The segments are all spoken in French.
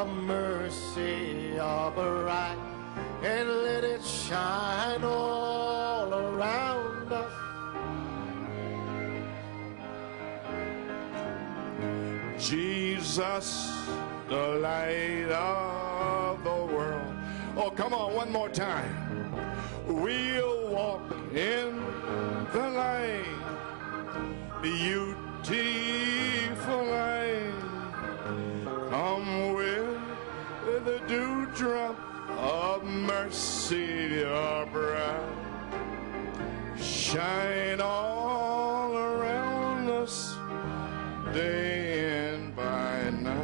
of mercy of a right, and let it shine all around us. Jesus, the light of the world. Oh, come on, one more time. We'll walk in the light, beautiful light. Come with the dewdrop of mercy, our bright. Shine all around us, day and by night.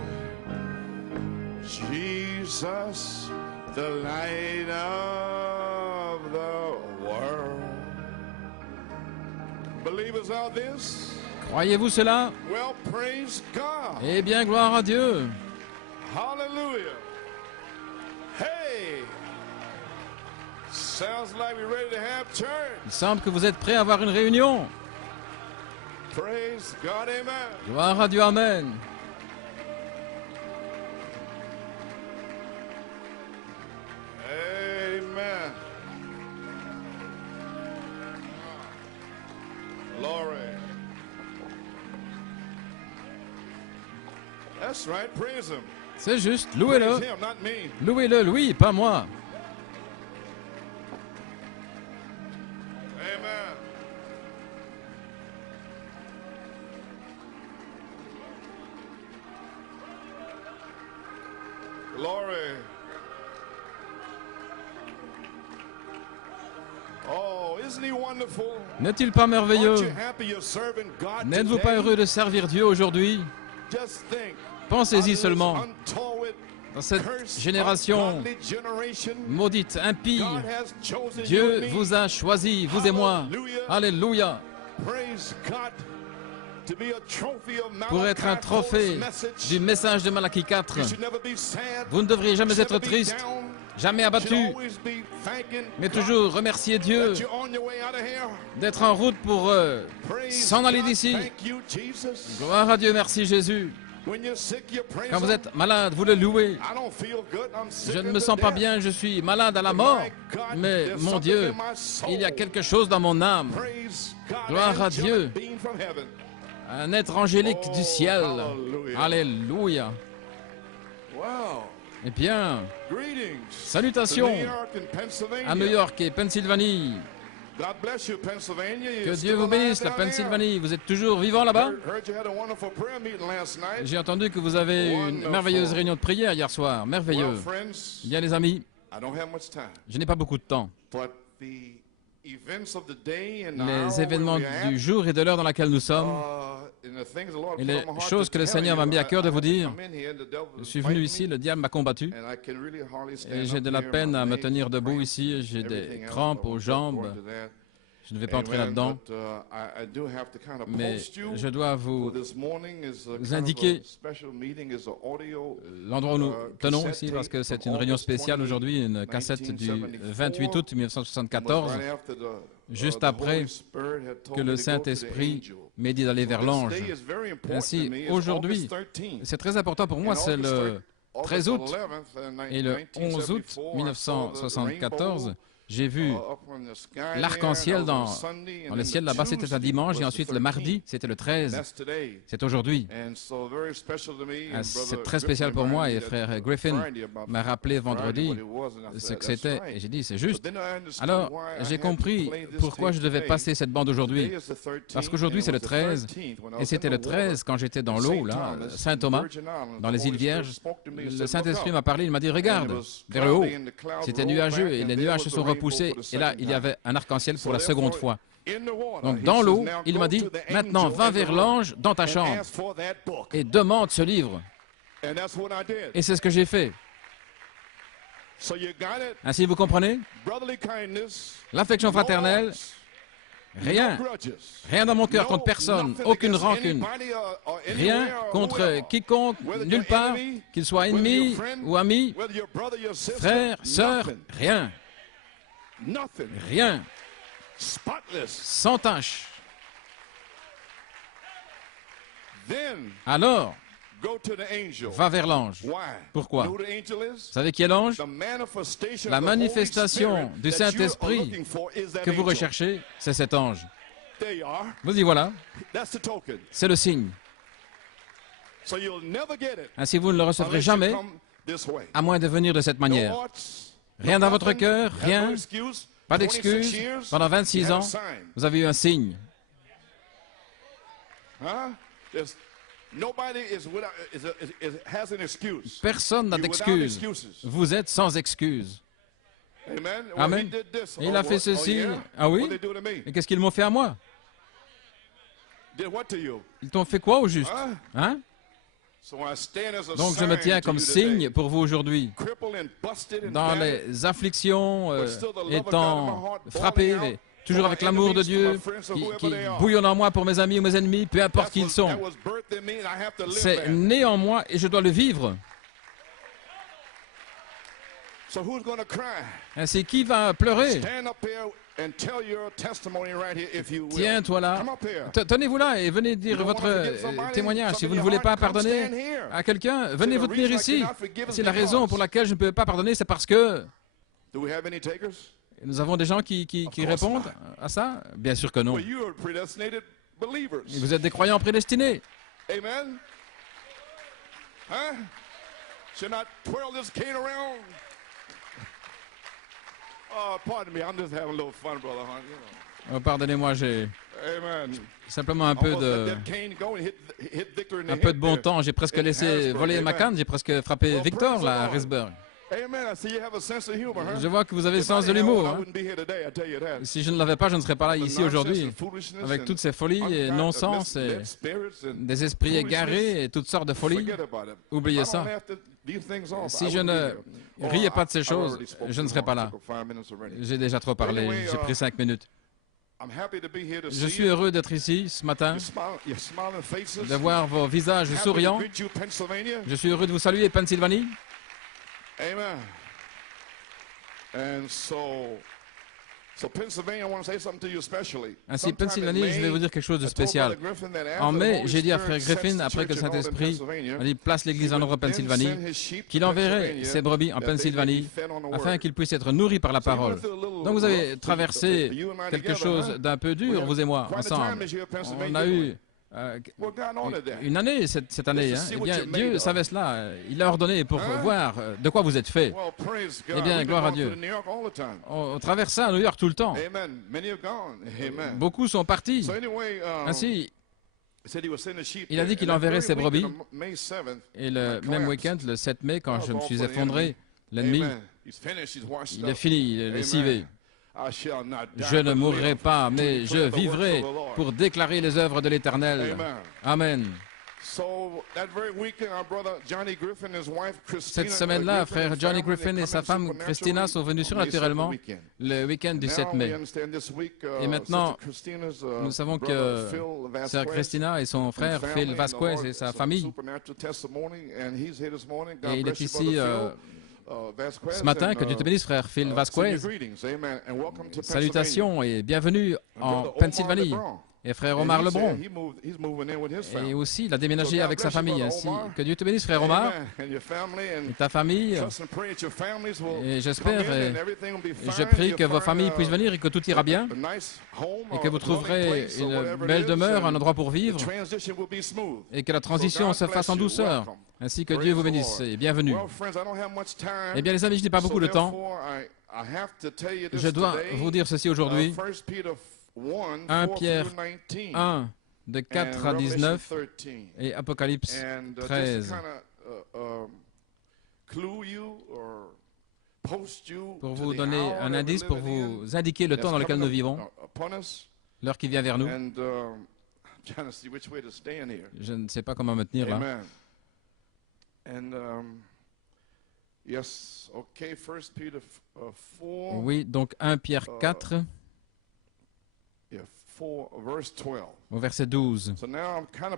Jesus, the light of the world. Believers of this? Croyez-vous cela? Well, praise God. Eh bien, gloire à Dieu. Hallelujah. Hey! Sounds like we're ready to have church. Il semble que vous êtes prêts à avoir une réunion. Praise God, amen. Gloire à Dieu, amen. Amen. Glory. That's right, praise Him. C'est juste, Praise louez-le. Him, not me. Louez-le, lui, pas moi. Amen. Glory. Oh, isn't He wonderful? N'est-il pas merveilleux? Aren't you happy you're serving God N'êtes-vous pas today? heureux de servir Dieu aujourd'hui? Just think. Pensez-y Out of seulement. this untoward, Dans cette cursed, génération ungodly generation, maudite, impie, God has chosen you Dieu and me. vous a choisi, vous et moi. Alléluia. Praise God, to be a trophy of Pour être un Malachi trophée 4's message. du message de Malachie 4. You should never be sad. Vous ne devriez jamais You should être never be triste, down. jamais You should abattu, always be thanking mais God toujours remercier Dieu that you're on your way out of here. d'être en route pour Praise s'en aller God. d'ici. Thank you, Jesus. Gloire à Dieu, merci Jésus. When you're sick, you praise Quand vous Him. êtes malade, vous le louez. I don't feel good. I'm sick Je ne in me the sens pas death. bien, je suis malade à la mort. Mais mon Dieu, il y a quelque chose dans mon âme. Praise God. Gloire à Angelic Dieu. being from heaven. Un être angélique Oh, du ciel. hallelujah. Alléluia. Wow. Eh bien, Greetings. salutations To New York and Pennsylvania. à New York et Pennsylvanie. God bless you, Pennsylvania. Que You're Dieu still vous bénisse, alive la down Pennsylvanie. Vous êtes toujours vivant là-bas? there. Heard you had a wonderful prayer meeting last night. J'ai entendu que vous avez eu une Wonderful. merveilleuse réunion de prière hier soir. Merveilleux. Well, friends, Bien les amis, I don't have much time, je n'ai pas beaucoup de temps. but the events of the day and the Les hour événements where we're du at, jour et de l'heure dans laquelle nous sommes, and the things the Lord et put les on my heart choses to que le tell Seigneur you, m'a mis à cœur de vous dire. I come in here, the devil Je is suis venu fighting ici, me, le diable m'a combattu. and I can really hardly stand Et j'ai up de la here. peine My à me legs tenir are debout cramped, ici. J'ai des everything else, crampes but aux we'll not jambes. go into that. Je ne vais pas entrer Amen, là-dedans. but, I do have to kind of Mais post you. je dois vous This morning is a vous kind of indiquer a special meeting, is a audio, l'endroit où nous tenons cassette ici parce que tape c'est from une réunion August spéciale 20, aujourd'hui, une cassette du 28 août It was 1974, right after juste the après Holy Spirit had told que me le to go to the Saint-Esprit angel. m'ait dit d'aller So vers this l'ange. day is very important to Ainsi, me. It's aujourd'hui, August 13th. c'est très important pour moi, And c'est August le 13 août 11th, et le 11 août 1974, 1974, j'ai vu up on the sky there, l'arc-en-ciel and that was on dans Sunday, and le then ciel the là-bas, c'était un Tuesday dimanche, et was ensuite the le mardi, 13th. c'était le 13. That's today. C'est aujourd'hui. And so very special to me, and C'est Brother très spécial Griffin pour moi, reminded et me frère that Griffin Friday about m'a rappelé vendredi Friday what it was, and I ce said, que "That's c'était, right." et j'ai dit, c'est But juste. then I understood Alors, why I j'ai had to compris play this pourquoi je tape devais today. passer cette bande aujourd'hui. Today is the 13th, Parce qu'aujourd'hui, and c'est it le was the 13, 13th when I et was c'était in le the 13 quand j'étais dans l'eau, là, Saint-Thomas, dans les îles Vierges. Le Saint-Esprit m'a parlé, il m'a dit, regarde, vers le haut. C'était nuageux, et les nuages se sont repoussés, et là, il y avait un arc-en-ciel pour la seconde fois. Donc, dans l'eau, il m'a dit, maintenant, va vers l'ange dans ta chambre et demande ce livre. Et c'est ce que j'ai fait. Ainsi, vous comprenez? L'affection fraternelle, rien dans mon cœur contre personne, aucune rancune, rien contre quiconque, nulle part, qu'il soit ennemi ou ami, frère, sœur, rien, rien, sans tache. Alors, Va vers l'ange. Pourquoi? Vous savez qui est l'ange? La manifestation du Saint-Esprit que vous recherchez, c'est cet ange. Vous y voilà. C'est le signe. Ainsi, vous ne le recevrez jamais, à moins de venir de cette manière. Rien dans votre cœur, rien, pas d'excuses. Pendant 26 ans, vous avez eu un signe. Personne n'a d'excuses. Vous êtes sans excuses. Amen. Et il a fait ceci. Ah oui? Et qu'est-ce qu'ils m'ont fait à moi? Ils t'ont fait quoi au juste? Hein? Donc je me tiens comme signe pour vous aujourd'hui. Dans les afflictions, étant frappé, mais toujours avec l'amour de Dieu qui bouillonne en moi pour mes amis ou mes ennemis, peu importe qui ils sont. C'est né en moi et je dois le vivre. Ainsi, qui va pleurer? Tiens-toi là. Tenez-vous là et venez dire votre témoignage. Si vous ne voulez pas pardonner à quelqu'un, venez vous tenir ici. Si la raison pour laquelle je ne peux pas pardonner, c'est parce que... Nous avons des gens qui répondent à ça? Bien sûr que non. Vous êtes des croyants prédestinés. Amen. Pardonnez-moi, j'ai simplement un peu de bon temps. J'ai presque laissé voler ma canne. J'ai presque frappé Victor là, à Harrisburg. Je vois que vous avez le sens de l'humour. Hein? Si je ne l'avais pas, je ne serais pas là ici aujourd'hui. Avec toutes ces folies et non-sens, et des esprits égarés et toutes sortes de folies. Oubliez ça. Si je ne riais pas de ces choses, je ne serais pas là. J'ai déjà trop parlé. J'ai pris 5 minutes. Je suis heureux d'être ici ce matin, de voir vos visages souriants. Je suis heureux de vous saluer, Pennsylvanie. Amen. Ainsi, Pennsylvanie, je vais vous dire quelque chose de spécial. En mai, j'ai dit à Frère Griffin, après que le Saint-Esprit a dit place l'Église en Europe, Pennsylvanie, qu'il enverrait ses brebis en Pennsylvanie afin qu'ils puissent être nourris par la parole. Donc vous avez traversé quelque chose d'un peu dur, vous et moi, ensemble. On a eu une année cette année. Hein? Eh bien, Dieu savait cela. Il l'a ordonné pour voir de quoi vous êtes fait. Eh bien, gloire à Dieu. On traverse ça à New York tout le temps. Beaucoup sont partis. Ainsi, il a dit qu'il enverrait ses brebis. Et le même week-end, le 7 mai, quand je me suis effondré, l'ennemi, il est fini, il est lessivé. Je ne mourrai pas, mais je vivrai pour déclarer les œuvres de l'Éternel. Amen. Cette semaine-là, frère Johnny Griffin et sa femme Christina sont venus surnaturellement le week-end du 7 mai. Et maintenant, nous savons que sœur Christina et son frère Phil Vasquez et sa famille, et il est ici ce matin. Que Dieu te bénisse, frère Phil Vasquez. Salutations et bienvenue en Pennsylvanie. Et frère Omar Lebron. Et aussi, il a déménagé avec sa famille. Ainsi, que Dieu te bénisse, frère Omar, et ta famille. Et j'espère et je prie que vos familles puissent venir et que tout ira bien. Et que vous trouverez une belle demeure, un endroit pour vivre. Et que la transition se fasse en douceur. Ainsi que Dieu vous bénisse et bienvenue. Eh bien, les amis, je n'ai pas beaucoup de temps. Je dois vous dire ceci aujourd'hui. 1 Pierre 1, de 4 à 19 et Apocalypse 13. Pour vous donner un indice, pour vous indiquer le temps dans lequel nous vivons, l'heure qui vient vers nous. Je ne sais pas comment me tenir là. Oui, donc 1 Pierre 4. Au verset 12.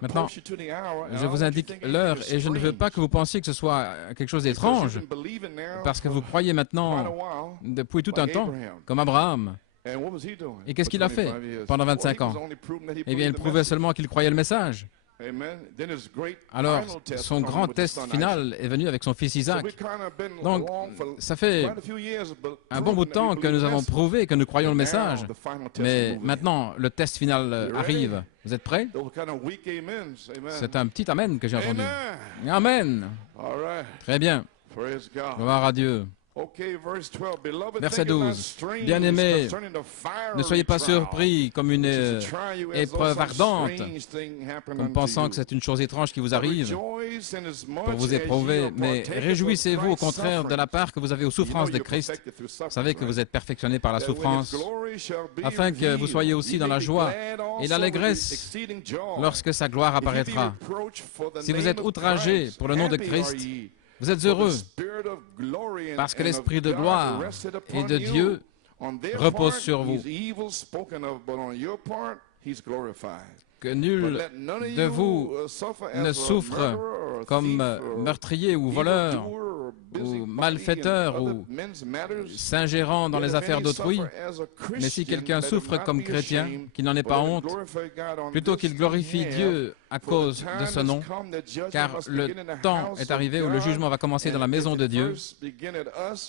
Maintenant, je vous indique l'heure et je ne veux pas que vous pensiez que ce soit quelque chose d'étrange, parce que vous croyez maintenant depuis tout un temps, comme Abraham. Et qu'est-ce qu'il a fait pendant 25 ans? Eh bien, il prouvait seulement qu'il croyait le message. Alors, son grand test final est venu avec son fils Isaac. Donc, ça fait un bon bout de temps que nous avons prouvé que nous croyons le message. Mais maintenant, le test final arrive. Vous êtes prêts? C'est un petit amen que j'ai entendu. Amen. Très bien. Gloire à Dieu. Verset 12. Bien-aimés, ne soyez pas surpris comme une épreuve ardente, comme pensant que c'est une chose étrange qui vous arrive pour vous éprouver, mais réjouissez-vous au contraire de la part que vous avez aux souffrances de Christ. Vous savez que vous êtes perfectionnés par la souffrance, afin que vous soyez aussi dans la joie et l'allégresse lorsque sa gloire apparaîtra. Si vous êtes outragés pour le nom de Christ, vous êtes heureux parce que l'Esprit de gloire et de Dieu repose sur vous. Que nul de vous ne souffre comme meurtrier ou voleur ou malfaiteur ou s'ingérant dans les affaires d'autrui, mais si quelqu'un souffre comme chrétien, qu'il n'en ait pas honte, plutôt qu'il glorifie Dieu à cause de ce nom, car le temps est arrivé où le jugement va commencer dans la maison de Dieu.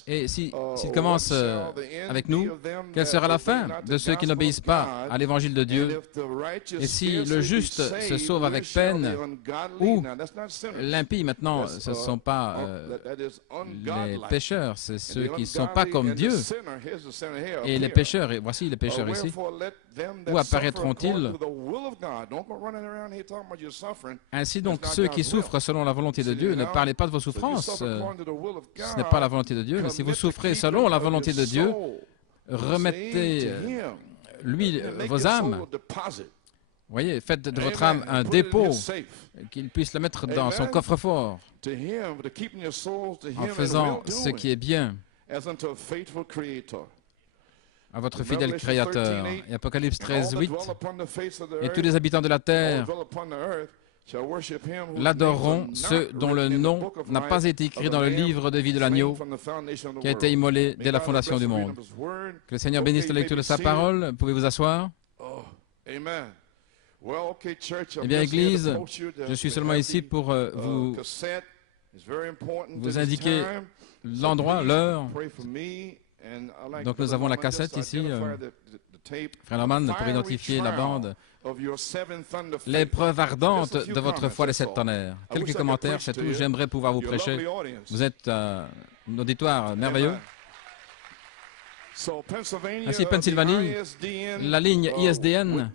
Et s'il commence avec nous, quelle sera la fin de ceux qui n'obéissent pas à l'évangile de Dieu? Et si le juste se sauve avec peine, ou l'impie maintenant, ce ne sont pas les pécheurs, c'est ceux qui ne sont pas comme Dieu. Et les pécheurs, et voici les pécheurs ici, où apparaîtront-ils? Ainsi donc, ceux qui souffrent selon la volonté de Dieu, ne parlez pas de vos souffrances. Ce n'est pas la volonté de Dieu, mais si vous souffrez selon la volonté de Dieu, remettez-lui vos âmes. Voyez, faites de votre âme un dépôt, qu'il puisse le mettre dans son coffre-fort, en faisant ce qui est bien à votre fidèle Créateur. Et Apocalypse 13, 8, et tous les habitants de la terre l'adoreront, ceux dont le nom n'a pas été écrit dans le livre de vie de l'agneau, qui a été immolé dès la fondation du monde. Que le Seigneur bénisse la lecture de sa parole. Pouvez vous asseoir? Eh bien, Église, je suis seulement ici pour vous indiquer l'endroit, l'heure. Donc nous avons la cassette ici. Frère Norman pour identifier la bande. L'épreuve ardente de votre foi, les 7 tonnerres. Quelques commentaires, c'est tout. J'aimerais pouvoir vous prêcher. Vous êtes un auditoire merveilleux. Ainsi, Pennsylvanie, la ligne ISDN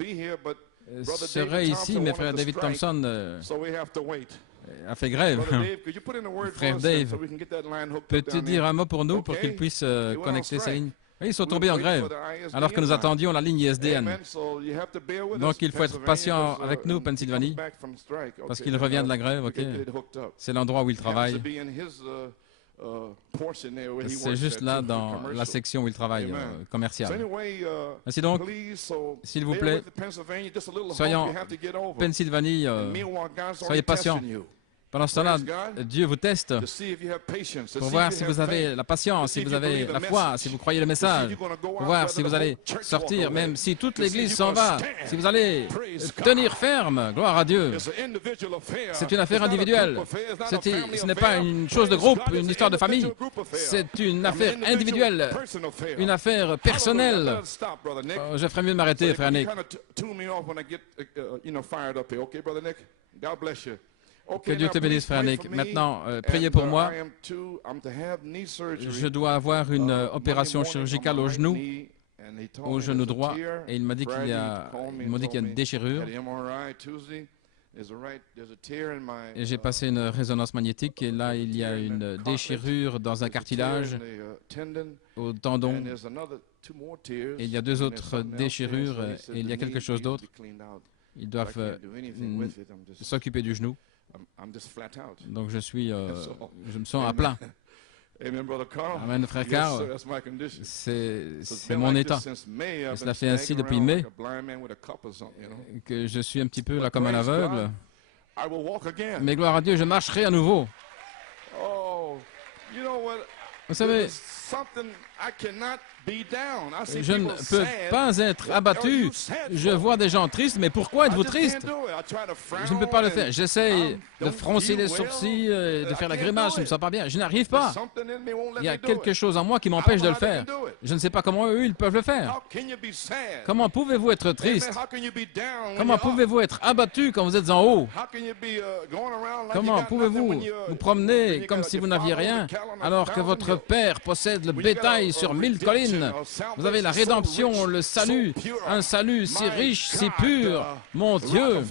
serait ici, mais frère David Thompson a fait grève. Frère Dave, peux-tu dire un mot pour nous pour qu'il puisse connecter sa ligne? Ils sont tombés en grève alors que nous attendions la ligne ISDN. Donc il faut être patient avec nous, Pennsylvanie, parce qu'il revient de la grève. Ok, c'est l'endroit où il travaille. C'est juste là dans la section où il travaille, commerciale. Ainsi donc, s'il vous plaît, soyons Pennsylvanie, soyez patients. Pendant ce temps-là, Dieu vous teste pour voir si vous avez la patience, si vous avez la foi, si vous croyez le message, pour voir si vous allez sortir, même si toute l'Église s'en va, si vous allez tenir ferme. Gloire à Dieu. C'est une affaire individuelle. Ce n'est pas une chose de groupe, une histoire de famille. C'est une affaire individuelle, une affaire personnelle. Oh, je ferais mieux de m'arrêter, frère Nick. Que Dieu te bénisse, frère Nick. Maintenant, priez pour moi. Je dois avoir une opération chirurgicale au genou droit, et il m'a dit qu'il y a une déchirure. Et j'ai passé une résonance magnétique, et là, il y a une déchirure dans un cartilage au tendon. Et il y a 2 autres déchirures, et il y a quelque chose d'autre. Ils doivent s'occuper du genou. Donc je me sens à plat. Amen, frère Carl. C'est mon état. Et cela fait ainsi depuis mai que je suis un petit peu là comme un aveugle. Mais gloire à Dieu, je marcherai à nouveau. Vous savez, Je ne peux pas être abattu. Je vois des gens tristes, mais pourquoi êtes-vous triste? Je ne peux pas le faire. J'essaie de froncer les sourcils, de faire la grimace, je ne me sens pas bien. Je n'arrive pas. Il y a quelque chose en moi qui m'empêche de le faire. Je ne sais pas comment eux, ils peuvent le faire. Comment pouvez-vous être triste? Comment pouvez-vous être abattu quand vous êtes en haut? Comment pouvez-vous vous promener comme si vous n'aviez rien, alors que votre Père possède le bétail sur 1000 collines? Vous avez la rédemption, le salut, un salut si riche, si pur. Mon Dieu!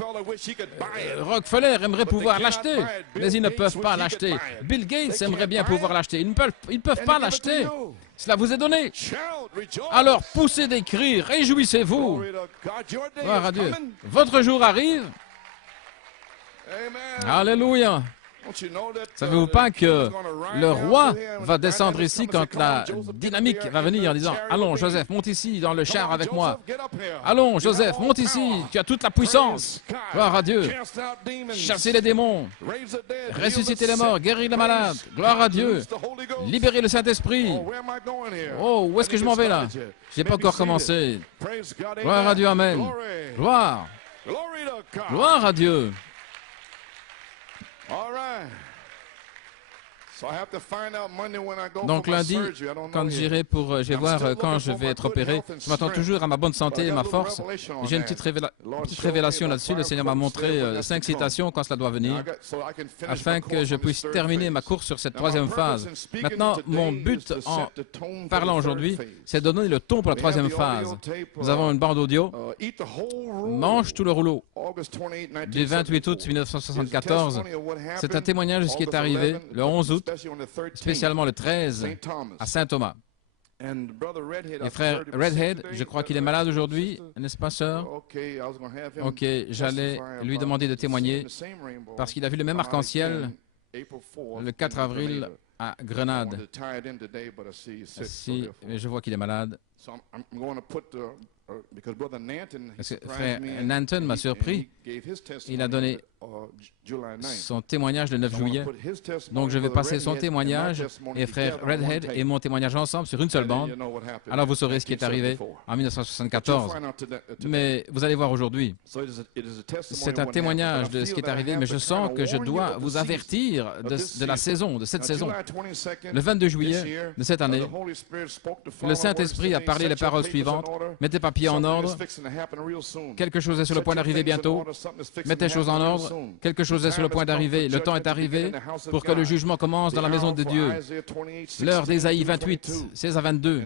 Rockefeller aimerait pouvoir l'acheter, mais ils ne peuvent pas l'acheter. Bill Gates aimerait bien pouvoir l'acheter. Ils ne peuvent pas l'acheter. Cela vous est donné. Alors poussez des cris, réjouissez-vous. Gloire à Dieu. Votre jour arrive. Alléluia. Savez-vous pas que le roi va descendre ici quand la dynamique va venir en disant « Allons, Joseph, monte ici dans le char avec moi. Allons, Joseph, monte ici, tu as toute la puissance. Gloire à Dieu. Chassez les démons, ressuscitez les morts, guérir les malades. Gloire à Dieu. Libérez le Saint-Esprit. Oh, où est-ce que je m'en vais là? Je n'ai pas encore commencé. Gloire à Dieu, Amen. Gloire. Gloire à Dieu. Donc lundi, quand j'irai je vais voir quand je vais être opéré. Je m'attends toujours à ma bonne santé et ma force. J'ai une petite révélation là-dessus. Le Seigneur m'a montré 5 citations quand cela doit venir, afin que je puisse terminer ma course sur cette 3e phase. Maintenant, mon but en parlant aujourd'hui, c'est de donner le ton pour la 3e phase. Nous avons une bande audio. Mange tout le rouleau. Du 28 août 1974. C'est un témoignage de ce qui est arrivé le 11 août, spécialement le 13, à Saint-Thomas. Et frère Redhead, je crois qu'il est malade aujourd'hui, n'est-ce pas, sœur? Ok, j'allais lui demander de témoigner, parce qu'il a vu le même arc-en-ciel le 4 avril à Grenade. Si, mais je vois qu'il est malade. Parce que frère Nanton m'a surpris. Il a donné son témoignage le 9 juillet. Donc je vais passer son témoignage et frère Redhead et mon témoignage ensemble sur une seule bande. Alors vous saurez ce qui est arrivé en 1974. Mais vous allez voir aujourd'hui. C'est un témoignage de ce qui est arrivé, mais je sens que je dois vous avertir de la saison, de cette saison. Le 22 juillet de cette année, le Saint-Esprit a parlé les paroles suivantes. Mettez papier en ordre. Quelque chose est sur le point d'arriver bientôt. Mettez choses en ordre. Quelque chose est sur le point d'arriver. Le temps est arrivé pour que le jugement commence dans la maison de Dieu. L'heure d'Ésaïe 28, 16 à 22.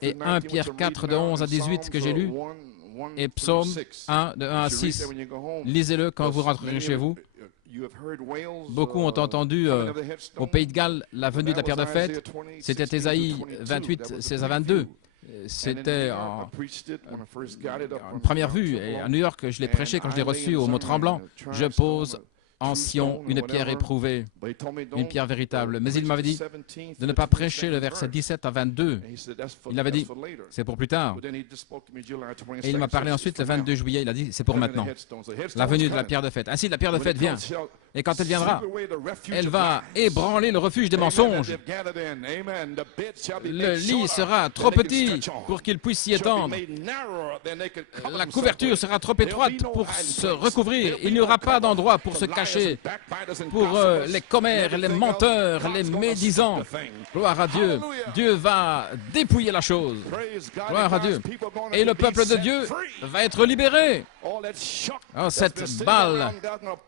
Et 1 Pierre 4, de 11 à 18 que j'ai lu. Et Psaume 1, de 1 à 6. Lisez-le quand vous rentrerez chez vous. Beaucoup ont entendu au Pays de Galles la venue de la pierre de fête. C'était Ésaïe 28, 16 à 22. C'était en première vue. Et à New York, je l'ai prêché quand je l'ai reçu au mot tremblant. Je pose en Sion une pierre éprouvée, une pierre véritable. Mais il m'avait dit de ne pas prêcher le verset 17 à 22. Il avait dit, c'est pour plus tard. Et il m'a parlé ensuite le 22 juillet, il a dit, c'est pour maintenant. La venue de la pierre de fête. Ainsi, la pierre de fête vient. Et quand elle viendra, elle va ébranler le refuge des mensonges. Le lit sera trop petit pour qu'il puisse s'y étendre. La couverture sera trop étroite pour se recouvrir. Il n'y aura pas d'endroit pour se cacher. Pour les commères, les menteurs, les médisants. Gloire à Dieu. Dieu va dépouiller la chose. Gloire à Dieu. Et le peuple de Dieu va être libéré. Oh, cette balle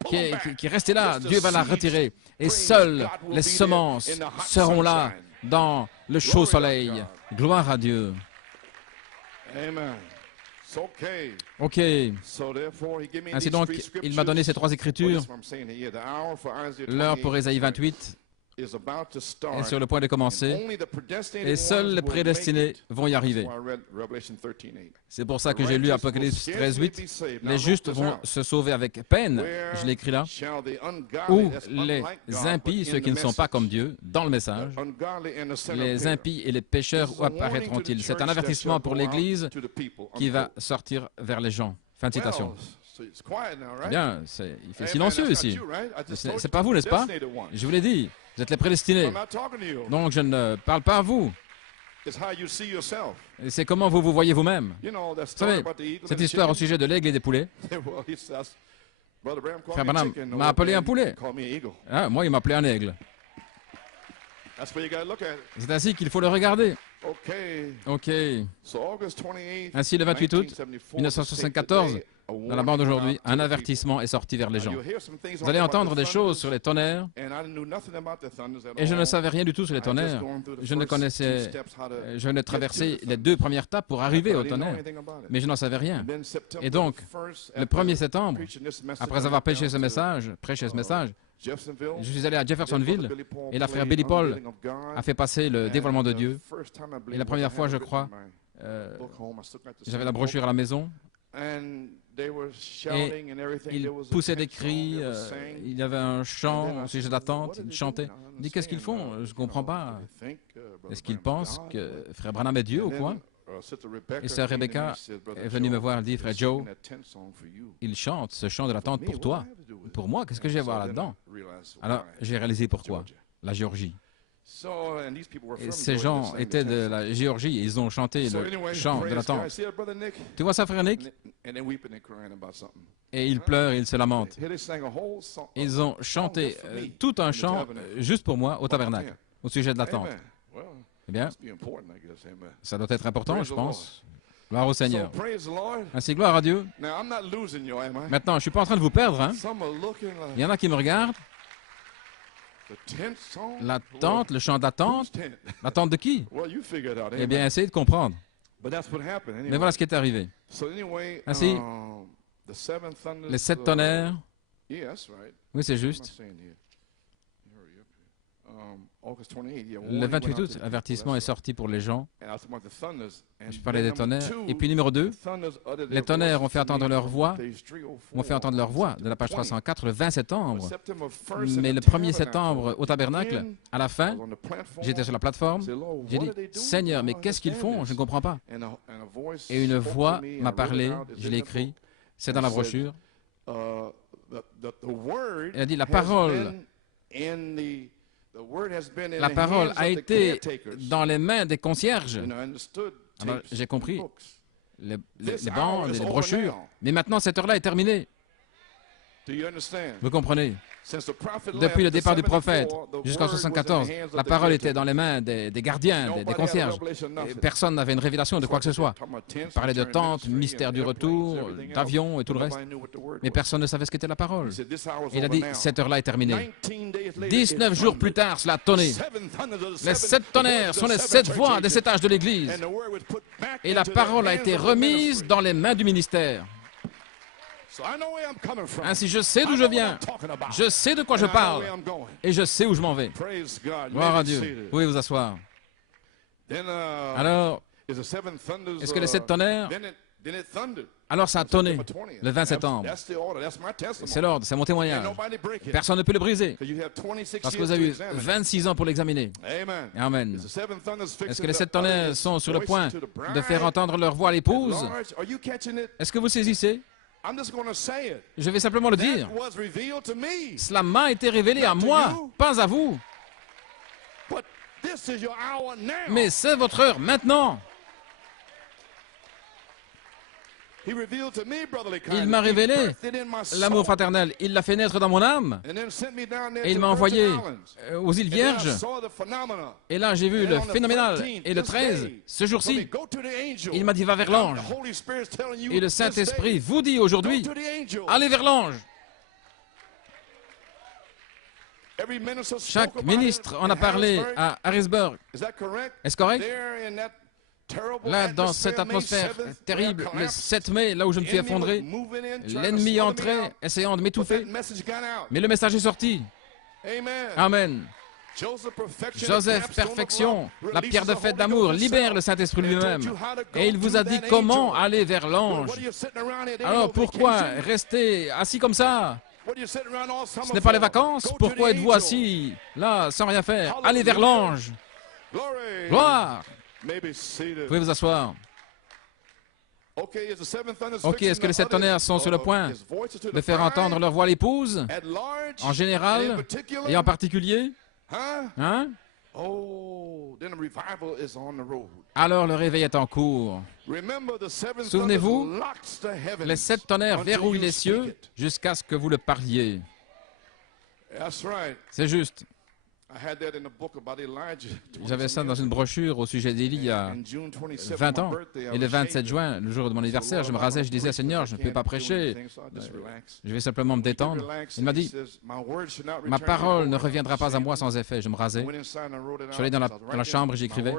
qui est restée là, Dieu va la retirer. Et seules les semences seront là dans le chaud soleil. Gloire à Dieu. OK. Ainsi donc, il m'a donné ces 3 écritures. L'heure pour Ésaïe 28 est sur le point de commencer, et seuls les prédestinés vont y arriver. C'est pour ça que j'ai lu Apocalypse 13:8. Les justes vont se sauver avec peine, je l'ai écrit là, ou les impies, ceux qui ne sont pas comme Dieu, dans le message, les impies et les pécheurs, où apparaîtront-ils? C'est un avertissement pour l'Église qui va sortir vers les gens. Fin de citation. Bien, il fait silencieux ici. C'est pas vous, n'est-ce pas? Je vous l'ai dit. Vous êtes les prédestinés. Donc, je ne parle pas à vous. Et c'est comment vous vous voyez vous-même. Vous savez, cette histoire au sujet de l'aigle et des poulets. Frère Branham m'a appelé un poulet. Ah, moi, il m'a appelé un aigle. C'est ainsi qu'il faut le regarder. OK. Ainsi, le 28 août 1974, dans la bande aujourd'hui, un avertissement est sorti vers les gens. Vous allez entendre des choses sur les tonnerres, et je ne savais rien du tout sur les tonnerres. Je venais de traverser les 2 premières étapes pour arriver au tonnerre, mais je n'en savais rien. Et donc, le 1er septembre, après avoir prêché ce message, je suis allé à Jeffersonville et la frère Billy Paul a fait passer le dévoilement de Dieu. Et la première fois, je crois, j'avais la brochure à la maison et ils poussaient des cris, il y avait un chant au sujet d'attente, ils chantaient. Je dis, qu'est-ce qu'ils font? Je ne comprends pas. Est-ce qu'ils pensent que frère Branham est Dieu ou quoi? Et sœur Rebecca est venue me voir, elle dit, frère Joe, il chante ce chant de l'attente pour toi. Pour moi, qu'est-ce que j'ai à voir là-dedans? Alors, j'ai réalisé pourquoi. La Géorgie. Et ces gens étaient de la Géorgie et ils ont chanté le chant de l'attente. Tu vois ça, frère Nick? Et ils pleurent et ils se lamentent. Ils ont chanté tout un chant juste pour moi au tabernacle, au sujet de l'attente. Eh bien, ça doit être important, je pense. Gloire au Seigneur. Ainsi, gloire à Dieu. Maintenant, je ne suis pas en train de vous perdre. Hein? Il y en a qui me regardent. L'attente, le chant d'attente. L'attente de qui? Eh bien, essayez de comprendre. Mais voilà ce qui est arrivé. Ainsi, les 7 tonnerres. Oui, c'est juste. Le 28 août, l'avertissement est sorti pour les gens. Je parlais des tonnerres. Et puis numéro 2, les tonnerres ont fait entendre leur voix, de la page 304 le 20 septembre. Mais le 1er septembre au tabernacle, à la fin, j'étais sur la plateforme, j'ai dit, Seigneur, mais qu'est-ce qu'ils font? Je ne comprends pas. Et une voix m'a parlé, je l'ai écrit, c'est dans la brochure. Elle a dit, la parole a été dans les mains des concierges. Alors, j'ai compris les bandes, les brochures. Mais maintenant, cette heure-là est terminée. Vous comprenez? Depuis le départ du prophète jusqu'en 1974, la parole était dans les mains des gardiens, des concierges. Et personne n'avait une révélation de quoi que ce soit. On parlait de tentes, mystère du retour, d'avions et tout le reste. Mais personne ne savait ce qu'était la parole. Et il a dit, cette heure-là est terminée. 19 jours plus tard, cela a tonné. Les 7 tonnerres sont les 7 voix des 7 âges de l'Église. Et la parole a été remise dans les mains du ministère. Ainsi, je sais d'où je viens, je sais de quoi je parle, et je sais où je m'en vais. Gloire à Dieu. Vous pouvez vous asseoir. Alors, est-ce que les 7 tonnerres... Alors ça a tonné le 20 septembre. C'est l'ordre, c'est mon témoignage. Personne ne peut le briser. Parce que vous avez eu 26 ans pour l'examiner. Amen. Est-ce que les 7 tonnerres sont sur le point de faire entendre leur voix à l'épouse? Est-ce que vous saisissez? Je vais simplement le dire. Cela m'a été révélé à moi, pas à vous. Mais c'est votre heure maintenant. Il m'a révélé l'amour fraternel. Il l'a fait naître dans mon âme. Et il m'a envoyé aux îles Vierges. Et là, j'ai vu le phénoménal. Et le 13, ce jour-ci, il m'a dit, va vers l'ange. Et le Saint-Esprit vous dit aujourd'hui, allez vers l'ange. Chaque ministre en a parlé à Harrisburg. Est-ce correct? Là, dans cette atmosphère terrible, le 7 mai, là où je me suis effondré, l'ennemi entrait, essayant de m'étouffer. Mais le message est sorti. Amen. Joseph, perfection, la pierre de fête d'amour, libère le Saint-Esprit lui-même. Et il vous a dit comment aller vers l'ange. Alors pourquoi rester assis comme ça? Ce n'est pas les vacances. Pourquoi êtes-vous assis là, sans rien faire? Allez vers l'ange. Gloire. Vous pouvez vous asseoir. Ok, est-ce que les 7 tonnerres sont sur le point de faire entendre leur voix à l'épouse, en général et en particulier? Hein? Alors le réveil est en cours. Souvenez-vous, les 7 tonnerres verrouillent les cieux jusqu'à ce que vous le parliez. C'est juste. J'avais ça dans une brochure au sujet d'Élie il y a 20 ans. Et le 27 juin, le jour de mon anniversaire, je me rasais, je disais, Seigneur, je ne peux pas prêcher. Je vais simplement me détendre. Il m'a dit, ma parole ne reviendra pas à moi sans effet. Je me rasais. Je suis allé dans la chambre et j'écrivais,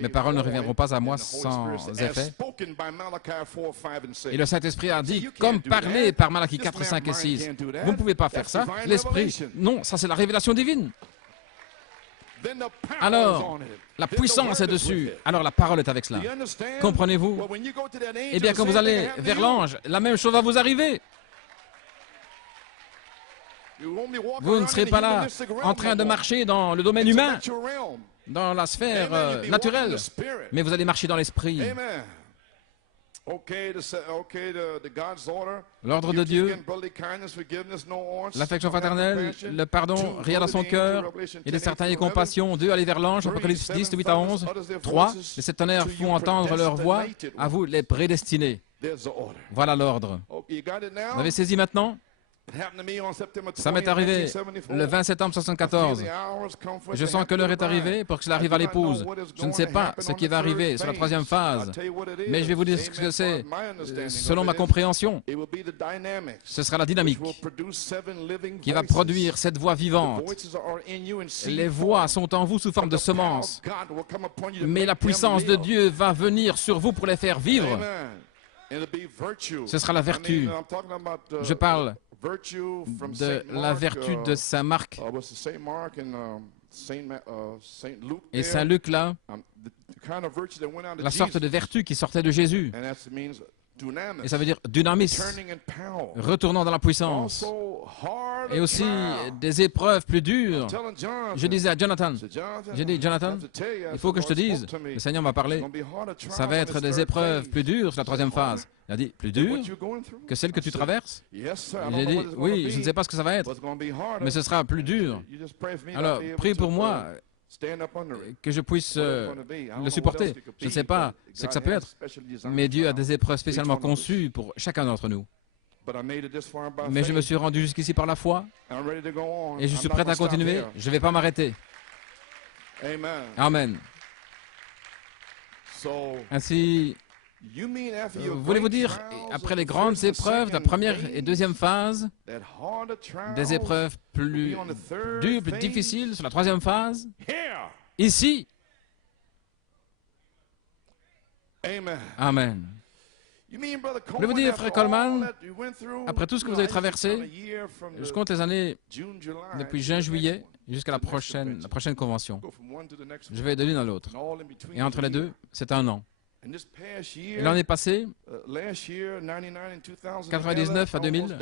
mes paroles ne reviendront pas à moi sans effet. Et le Saint-Esprit a dit, comme parlé par Malachie 4, 5 et 6. Vous ne pouvez pas faire ça. L'Esprit, non, ça c'est la révélation divine. Alors, la puissance est dessus. Alors, la parole est avec cela. Comprenez-vous? Eh bien, quand vous allez vers l'ange, la même chose va vous arriver. Vous ne serez pas là en train de marcher dans le domaine humain, dans la sphère naturelle, mais vous allez marcher dans l'esprit. L'ordre de Dieu, l'affection fraternelle, le pardon, rien dans son cœur, il est certain et compassion. 2, aller vers l'ange, Apocalypse 10, 8 à 11. 3, les 7 tonnerres font entendre leur voix, à vous les prédestinés. Voilà l'ordre. Vous avez saisi maintenant? Ça m'est arrivé le 20 septembre 1974. Je sens que l'heure est arrivée pour que cela arrive à l'épouse. Je ne sais pas ce qui va arriver sur la 3e phase, mais je vais vous dire ce que c'est selon ma compréhension. Ce sera la dynamique qui va produire cette voix vivante. Les voix sont en vous sous forme de semences, mais la puissance de Dieu va venir sur vous pour les faire vivre. Ce sera la vertu. Je parle de la vertu de Saint Marc et Saint Luc là, la sorte de vertu qui sortait de Jésus. Et ça veut dire dynamis, retournant dans la puissance. Et aussi des épreuves plus dures. Je disais à Jonathan, j'ai dit, Jonathan, il faut que je te dise, le Seigneur m'a parlé, ça va être des épreuves plus dures sur la 3e phase. Il a dit, plus dures que celles que tu traverses? J'ai dit, oui, je ne sais pas ce que ça va être, mais ce sera plus dur. Alors, prie pour moi, que je puisse le supporter. Je ne sais pas ce que ça peut être, mais Dieu a des épreuves spécialement conçues pour chacun d'entre nous. Mais je me suis rendu jusqu'ici par la foi et je suis prêt à continuer. Je ne vais pas m'arrêter. Amen. Ainsi, voulez-vous dire, après les grandes épreuves de la 1re et 2e phase, des épreuves plus dures, plus difficiles sur la 3e phase, ici? Amen. Voulez-vous dire, frère Coleman, après tout ce que vous avez traversé, je compte les années depuis juin-juillet jusqu'à la prochaine convention. Je vais de l'une à l'autre. Et entre les deux, c'est un an. L'année passée, 99 à 2000,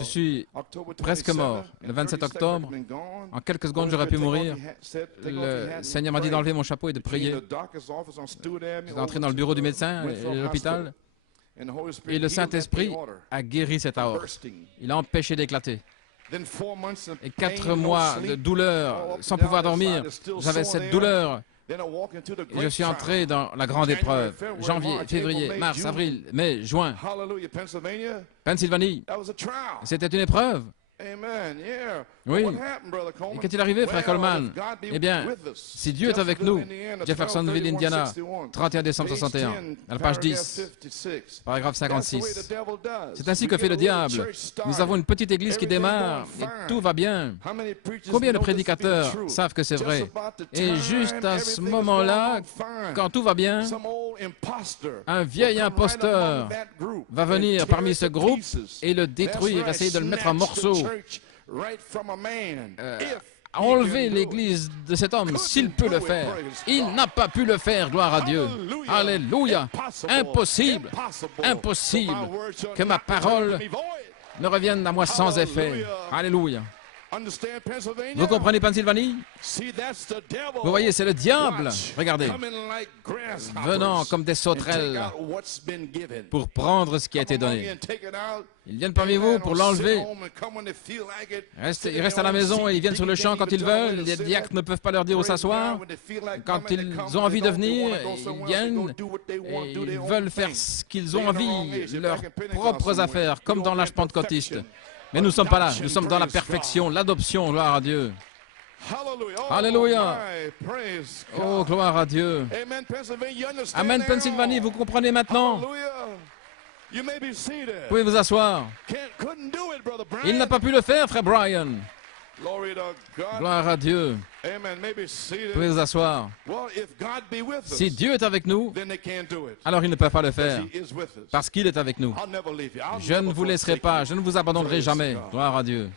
je suis presque mort. Le 27 octobre, en quelques secondes, j'aurais pu mourir. Le Seigneur m'a dit d'enlever mon chapeau et de prier. Je suis entré dans le bureau du médecin et de l'hôpital. Et le Saint-Esprit a guéri cette aorte. Il a empêché d'éclater. Et 4 mois de douleur, sans pouvoir dormir, j'avais cette douleur. Et je suis entré dans la grande épreuve. Janvier, février, mars, avril, mai, juin. Pennsylvanie. C'était une épreuve. Oui. Et qu'est-il arrivé, frère Coleman? Eh bien, si Dieu est avec nous, Jeffersonville, Indiana, 31 décembre 61, à la page 10, paragraphe 56. C'est ainsi que fait le diable. Nous avons une petite église qui démarre et tout va bien. Combien de prédicateurs savent que c'est vrai? Et juste à ce moment-là, quand tout va bien, un vieil imposteur va venir parmi ce groupe et le détruire, essayer de le mettre en morceaux. Enlever l'église de cet homme, s'il peut le faire. Il n'a pas pu le faire, gloire à Dieu. Alléluia. Impossible, impossible que ma parole ne revienne à moi sans effet. Alléluia. Vous comprenez Pennsylvanie? Vous voyez, c'est le diable, regardez, venant comme des sauterelles pour prendre ce qui a été donné. Ils viennent parmi vous pour l'enlever. Ils restent à la maison et ils viennent sur le champ quand ils veulent. Les diacres ne peuvent pas leur dire où s'asseoir. Quand ils ont envie de venir, ils viennent et ils veulent faire ce qu'ils ont envie, leurs propres affaires, comme dans l'âge pentecôtiste. Mais nous ne sommes pas là, nous sommes dans la perfection, l'adoption, gloire à Dieu. Alléluia. Oh, gloire à Dieu. Amen, Pennsylvanie, vous comprenez maintenant? Vous pouvez vous asseoir. Il n'a pas pu le faire, frère Brian. Gloire à Dieu. Vous pouvez vous asseoir. Si Dieu est avec nous, alors il ne peut pas le faire, parce qu'il est avec nous. Je ne vous laisserai pas, je ne vous abandonnerai jamais. Gloire à Dieu.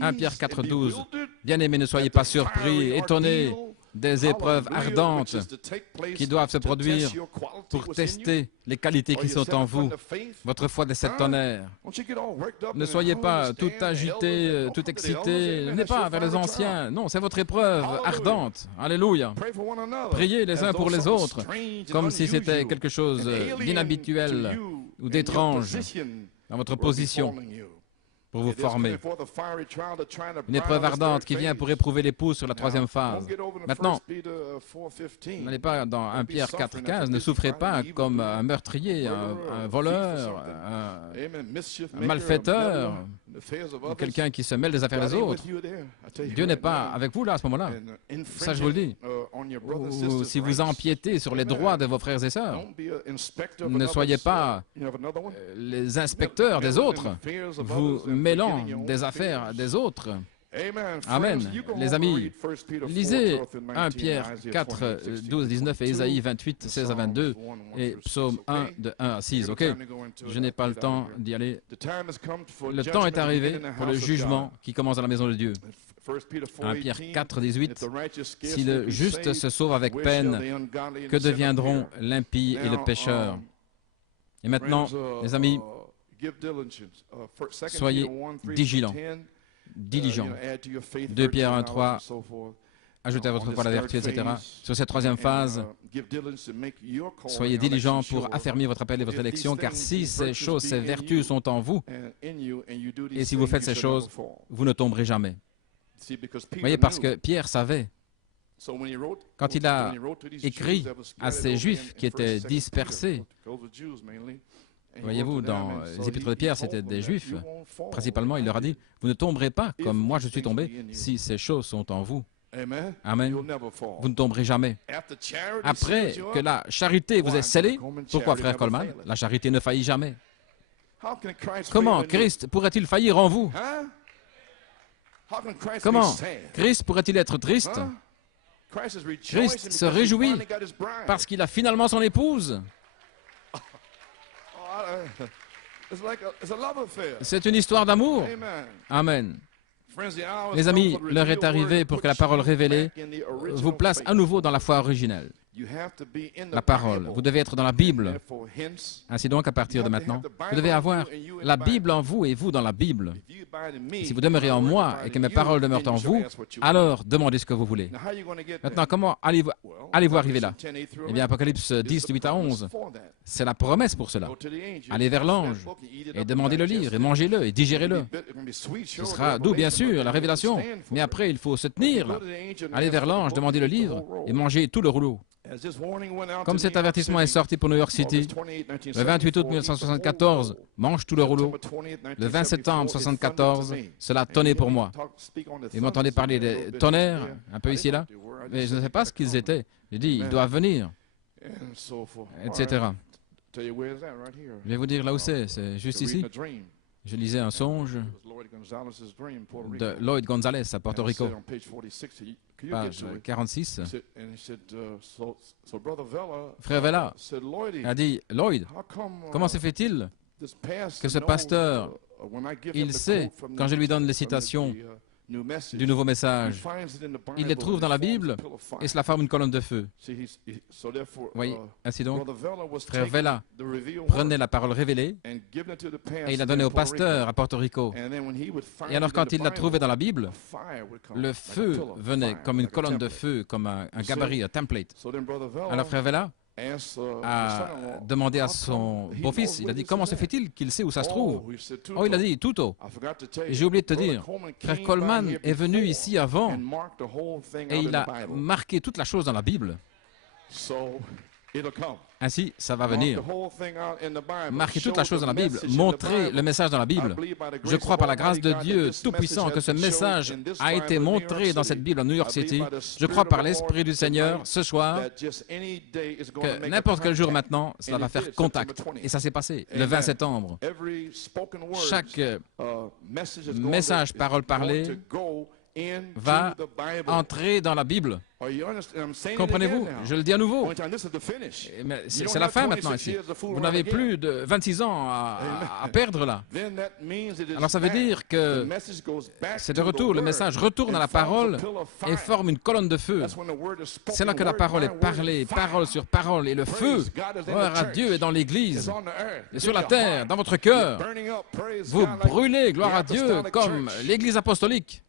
1 Pierre 4, 12. Bien-aimés, ne soyez pas surpris, étonnés des épreuves ardentes qui doivent se produire pour tester les qualités qui sont en vous. Votre foi décède tonnerre. Ne soyez pas tout agité, tout excité. Ne venez pas vers les anciens. Non, c'est votre épreuve ardente. Alléluia. Priez les uns pour les autres, comme si c'était quelque chose d'inhabituel ou d'étrange dans votre position pour vous former. Une épreuve ardente qui vient pour éprouver l'époux sur la troisième phase. Maintenant, n'allez pas dans 1 Pierre 4, 15, ne souffrez pas comme un meurtrier, un voleur, un malfaiteur, ou quelqu'un qui se mêle des affaires des autres. Dieu n'est pas avec vous là à ce moment-là. Ça, je vous le dis. Ou si vous empiétez sur les droits de vos frères et sœurs, ne soyez pas les inspecteurs des autres, vous mêlant des affaires des autres. Amen. Les amis, lisez 1 Pierre 4, 12, 19 et Ésaïe 28, 16 à 22 et Psaume 1, de 1 à 6. OK? Je n'ai pas le temps d'y aller. Le temps est arrivé pour le jugement qui commence à la maison de Dieu. 1 Pierre 4, 18. Si le juste se sauve avec peine, que deviendront l'impie et le pécheur? Et maintenant, les amis, soyez diligents. 2 Pierre 1, 3, ajoutez à votre foi la vertu, etc. Sur cette troisième phase, soyez diligents pour affermir votre appel et votre élection, car si ces choses, ces vertus sont en vous, et si vous faites ces choses, vous ne tomberez jamais. Vous voyez, parce que Pierre savait, quand il a écrit à ces Juifs qui étaient dispersés, voyez-vous, dans les épîtres de Pierre, c'était des Juifs. Principalement, il leur a dit, vous ne tomberez pas comme moi je suis tombé si ces choses sont en vous. Amen. Vous ne tomberez jamais. Après que la charité vous ait scellé, pourquoi, frère Coleman? La charité ne faillit jamais. Comment Christ pourrait-il faillir en vous? Comment Christ pourrait-il être triste? Christ se réjouit parce qu'il a finalement son épouse. C'est une histoire d'amour. Amen. Les amis, l'heure est arrivée pour que la parole révélée vous place à nouveau dans la foi originelle. La parole. Vous devez être dans la Bible. Ainsi donc, à partir de maintenant, vous devez avoir la Bible en vous et vous dans la Bible. Si vous demeurez en moi et que mes paroles demeurent en vous, alors demandez ce que vous voulez. Maintenant, comment allez-vous arriver là? Eh bien, Apocalypse 10, 8 à 11, c'est la promesse pour cela. Allez vers l'ange et demandez-le lire et mangez-le et digérez-le. Ce sera doux, bien sûr, la révélation, mais après, il faut se tenir là. Allez vers l'ange, demandez le livre et mangez tout le rouleau. Comme cet avertissement est sorti pour New York City, le 28 août 1974, mange tout le rouleau. Le 20 septembre 1974, cela tonnait pour moi. Vous m'entendez parler des tonnerres, un peu ici et là, mais je ne sais pas ce qu'ils étaient. J'ai dit, ils doivent venir, etc. Je vais vous dire là où c'est juste ici. Je lisais un songe de Lloyd Gonzalez à Porto Rico, page 46. Frère Vela a dit, Lloyd, comment se fait-il que ce pasteur, il sait, quand je lui donne les citations du nouveau message. Il les trouve dans la Bible et cela forme une colonne de feu. Oui, ainsi donc, frère Vela prenait la parole révélée et il l'a donnée au pasteur à Porto Rico. Et alors quand il l'a trouvée dans la Bible, le feu venait comme une colonne de feu, comme un gabarit, un template. Alors frère Vela a demandé à son beau-fils, il a dit, comment se fait-il qu'il sait où ça se trouve? Oh, il a dit, Tuto. Et j'ai oublié de te dire, frère Coleman est venu ici avant et il a marqué toute la chose dans la Bible. Ainsi, ça va venir. Marquer toute la chose dans la Bible, montrer le message dans la Bible. Je crois par la grâce de Dieu Tout-Puissant que ce message a été montré dans cette Bible à New York City. Je crois par l'Esprit du Seigneur ce soir que n'importe quel jour maintenant, cela va faire contact. Et ça s'est passé le 20 septembre. Chaque message, parole parlée, va entrer dans la Bible. Comprenez-vous? Je le dis à nouveau. C'est la fin maintenant ici. Vous n'avez plus de 26 ans à perdre là. Alors ça veut dire que c'est de retour. Le message retourne à la parole et forme une colonne de feu. C'est là que la parole est parlée, parole sur parole. Et le feu, gloire à Dieu, est dans l'Église et sur la terre, dans votre cœur. Vous brûlez, gloire à Dieu, comme l'Église apostolique.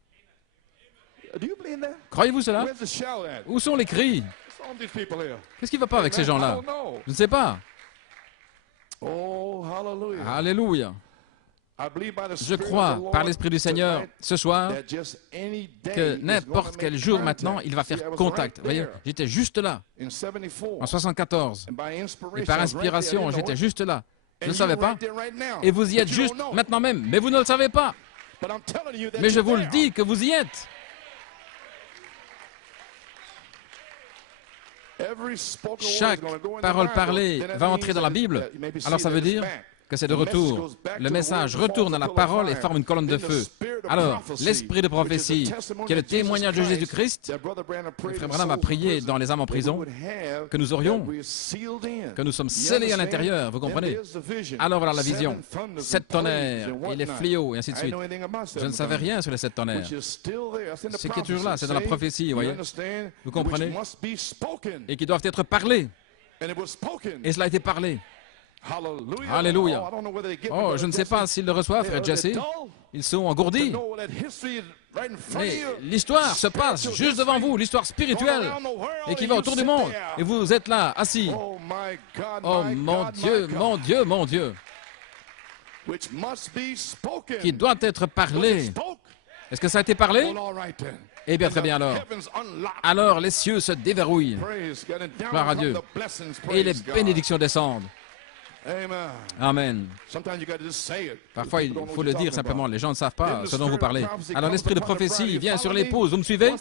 Croyez-vous cela? Où sont les cris? Qu'est-ce qui ne va pas avec ces gens-là? Je ne sais pas. Alléluia. Je crois, par l'Esprit du Seigneur, ce soir, que n'importe quel jour maintenant, il va faire contact. Vous voyez, j'étais juste là, en 74. Et par inspiration, j'étais juste là. Je ne savais pas. Et vous y êtes juste maintenant même. Mais vous ne le savez pas. Mais je vous le dis que vous y êtes. Chaque parole parlée va entrer dans la Bible. Alors ça veut dire que c'est de retour. Le message retourne à la parole et forme une colonne de feu. Alors, l'esprit de prophétie, qui est le témoignage de Jésus-Christ, frère Branham a prié dans les âmes en prison, que nous aurions, que nous sommes scellés à l'intérieur, vous comprenez? Alors voilà la vision. 7 tonnerres, et les fléaux, et ainsi de suite. Je ne savais rien sur les 7 tonnerres. Ce qui est toujours là, c'est dans la prophétie, vous voyez? Vous comprenez? Et qui doivent être parlés. Et cela a été parlé. Alléluia. Oh, je ne sais pas s'ils le reçoivent, frère Jesse. Ils sont engourdis. Mais l'histoire se passe juste devant vous, l'histoire spirituelle, et qui va autour du monde. Et vous êtes là, assis. Oh, mon Dieu, mon Dieu, mon Dieu. Qui doit être parlé. Est-ce que ça a été parlé? Eh bien, très bien alors. Alors, les cieux se déverrouillent. Gloire à Dieu. Et les bénédictions descendent. Amen. Parfois, il faut le dire simplement. Les gens ne savent pas ce dont vous parlez. Alors, l'esprit de prophétie vient sur l'épouse. Vous me suivez?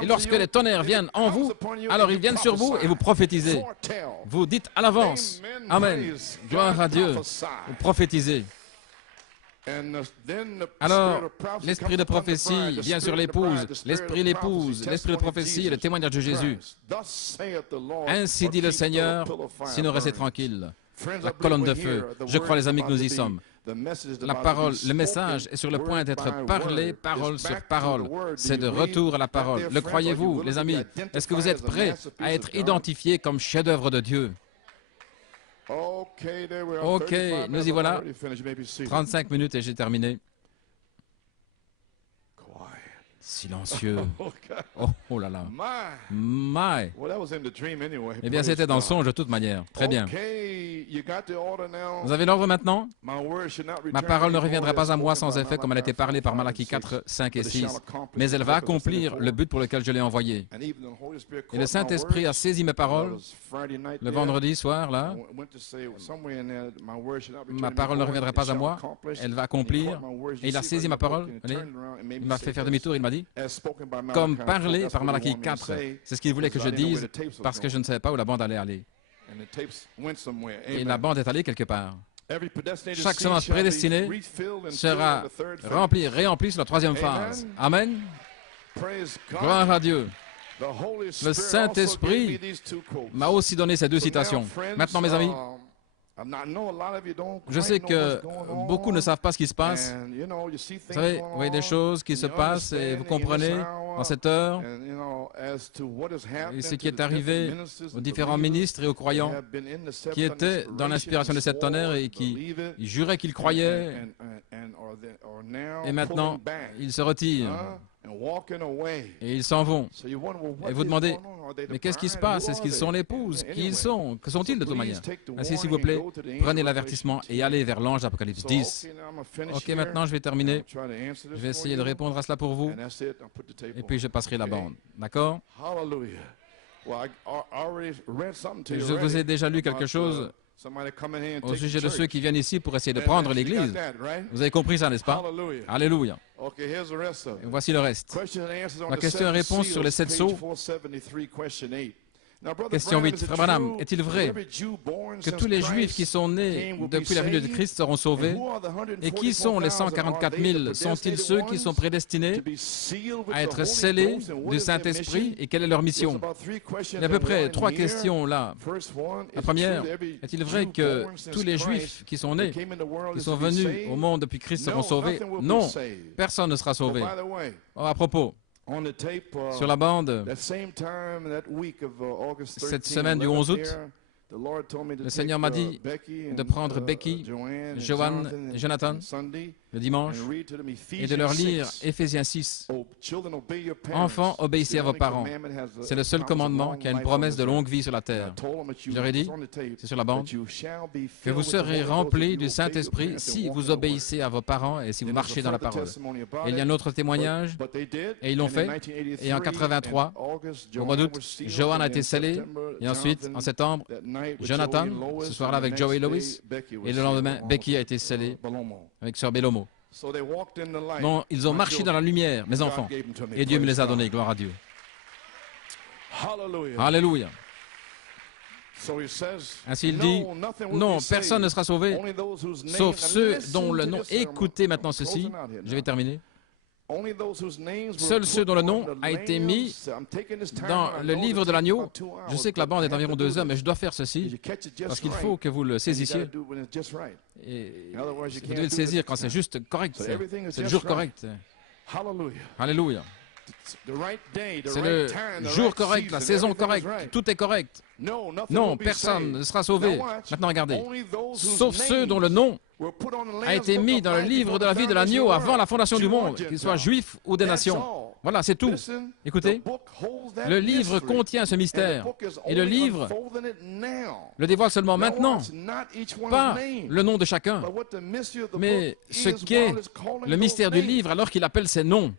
Et lorsque les tonnerres viennent en vous, alors ils viennent sur vous et vous prophétisez. Vous dites à l'avance. Amen. Gloire à Dieu. Vous prophétisez. Alors, l'esprit de prophétie vient sur l'épouse, l'esprit l'épouse, l'esprit de prophétie est le témoignage de Jésus. Ainsi dit le Seigneur, sinon restez tranquilles. La colonne de feu. Je crois, les amis, que nous y sommes. La parole, le message est sur le point d'être parlé, parole sur parole. C'est de retour à la parole. Le croyez-vous, les amis? Est-ce que vous êtes prêts à être identifiés comme chef-d'œuvre de Dieu? OK, nous y voilà. 35 minutes et j'ai terminé. Silencieux. Oh là là. My. Eh bien, c'était dans le songe de toute manière. Très bien. Vous avez l'ordre maintenant? Ma parole ne reviendra pas à moi sans effet comme elle a été parlée par Malachie 4, 5 et 6. Mais elle va accomplir le but pour lequel je l'ai envoyée. Et le Saint-Esprit a saisi mes paroles le vendredi soir, là. Ma parole ne reviendra pas à moi. Elle va accomplir. Et il a saisi ma parole. Il m'a fait faire demi-tour. Il m'a dit, comme parlé par Malachie 4. C'est ce qu'il voulait que je dise parce que je ne savais pas où la bande allait aller. Et la bande est allée quelque part. Chaque semence prédestinée sera remplie, réemplie sur la 3e phase. Amen. Gloire à Dieu. Le Saint-Esprit m'a aussi donné ces 2 citations. Maintenant, mes amis, Je sais que beaucoup ne savent pas ce qui se passe. Vous savez, vous voyez des choses qui se passent et vous comprenez en cette heure et ce qui est arrivé aux différents ministres et aux croyants qui étaient dans l'inspiration de cette tonnerre et qui juraient qu'ils croyaient et maintenant ils se retirent. Et ils s'en vont. Et vous demandez, mais qu'est-ce qui se passe? Est-ce qu'ils sont l'épouse? Qui ils sont? Que sont-ils de toute manière? Ainsi, s'il vous plaît, prenez l'avertissement et allez vers l'ange d'Apocalypse 10. Ok, maintenant je vais terminer. Je vais essayer de répondre à cela pour vous. Et puis je passerai la bande. D'accord? Je vous ai déjà lu quelque chose au sujet de ceux qui viennent ici pour essayer de prendre l'Église. Vous avez compris ça, n'est-ce pas? Alléluia. Et voici le reste. La question et réponse sur les 7 sceaux. Question 8. Frère Branham, est-il vrai que tous les Juifs qui sont nés depuis la venue de Christ seront sauvés? Et qui sont les 144 000? Sont-ils ceux qui sont prédestinés à être scellés du Saint-Esprit? Et quelle est leur mission? Il y a à peu près 3 questions là. La première, est-il vrai que tous les Juifs qui sont nés, qui sont venus au monde depuis Christ seront sauvés? Non, personne ne sera sauvé. Oh, à propos, sur la bande, cette semaine du 11 août, le Seigneur m'a dit de prendre Becky, Joanne et Jonathan le dimanche et de leur lire Éphésiens 6. Enfants, obéissez à vos parents. C'est le seul commandement qui a une promesse de longue vie sur la terre. Je leur ai dit, c'est sur la bande, que vous serez remplis du Saint-Esprit si vous obéissez à vos parents et si vous marchez dans la parole. Et il y a un autre témoignage, et ils l'ont fait. Et en 83, au mois d'août, Joanne a été scellée. Et ensuite, en septembre, Jonathan, ce soir-là avec Joey Lewis. Et le lendemain, Becky a été scellée avec Sœur Belomo. Non, ils ont marché dans la lumière, mes enfants. Et Dieu me les a donnés, gloire à Dieu. Alléluia. Ainsi il dit, non, personne ne sera sauvé, sauf ceux dont le nom... Écoutez maintenant ceci, je vais terminer. Seuls ceux dont le nom a été mis dans le livre de l'agneau. Je sais que la bande est d'environ 2 heures, mais je dois faire ceci parce qu'il faut que vous le saisissiez. Et vous devez le saisir quand c'est juste correct. C'est le jour correct. Alléluia. C'est le jour correct, la saison correcte, tout est correct. Non, personne ne sera sauvé. Maintenant, regardez. Sauf ceux dont le nom a été mis dans le livre de la vie de l'agneau avant la fondation du monde, qu'ils soient juifs ou des nations. Voilà, c'est tout. Écoutez, le livre contient ce mystère. Et le livre le dévoile seulement maintenant. Pas le nom de chacun, mais ce qu'est le mystère du livre alors qu'il appelle ses noms.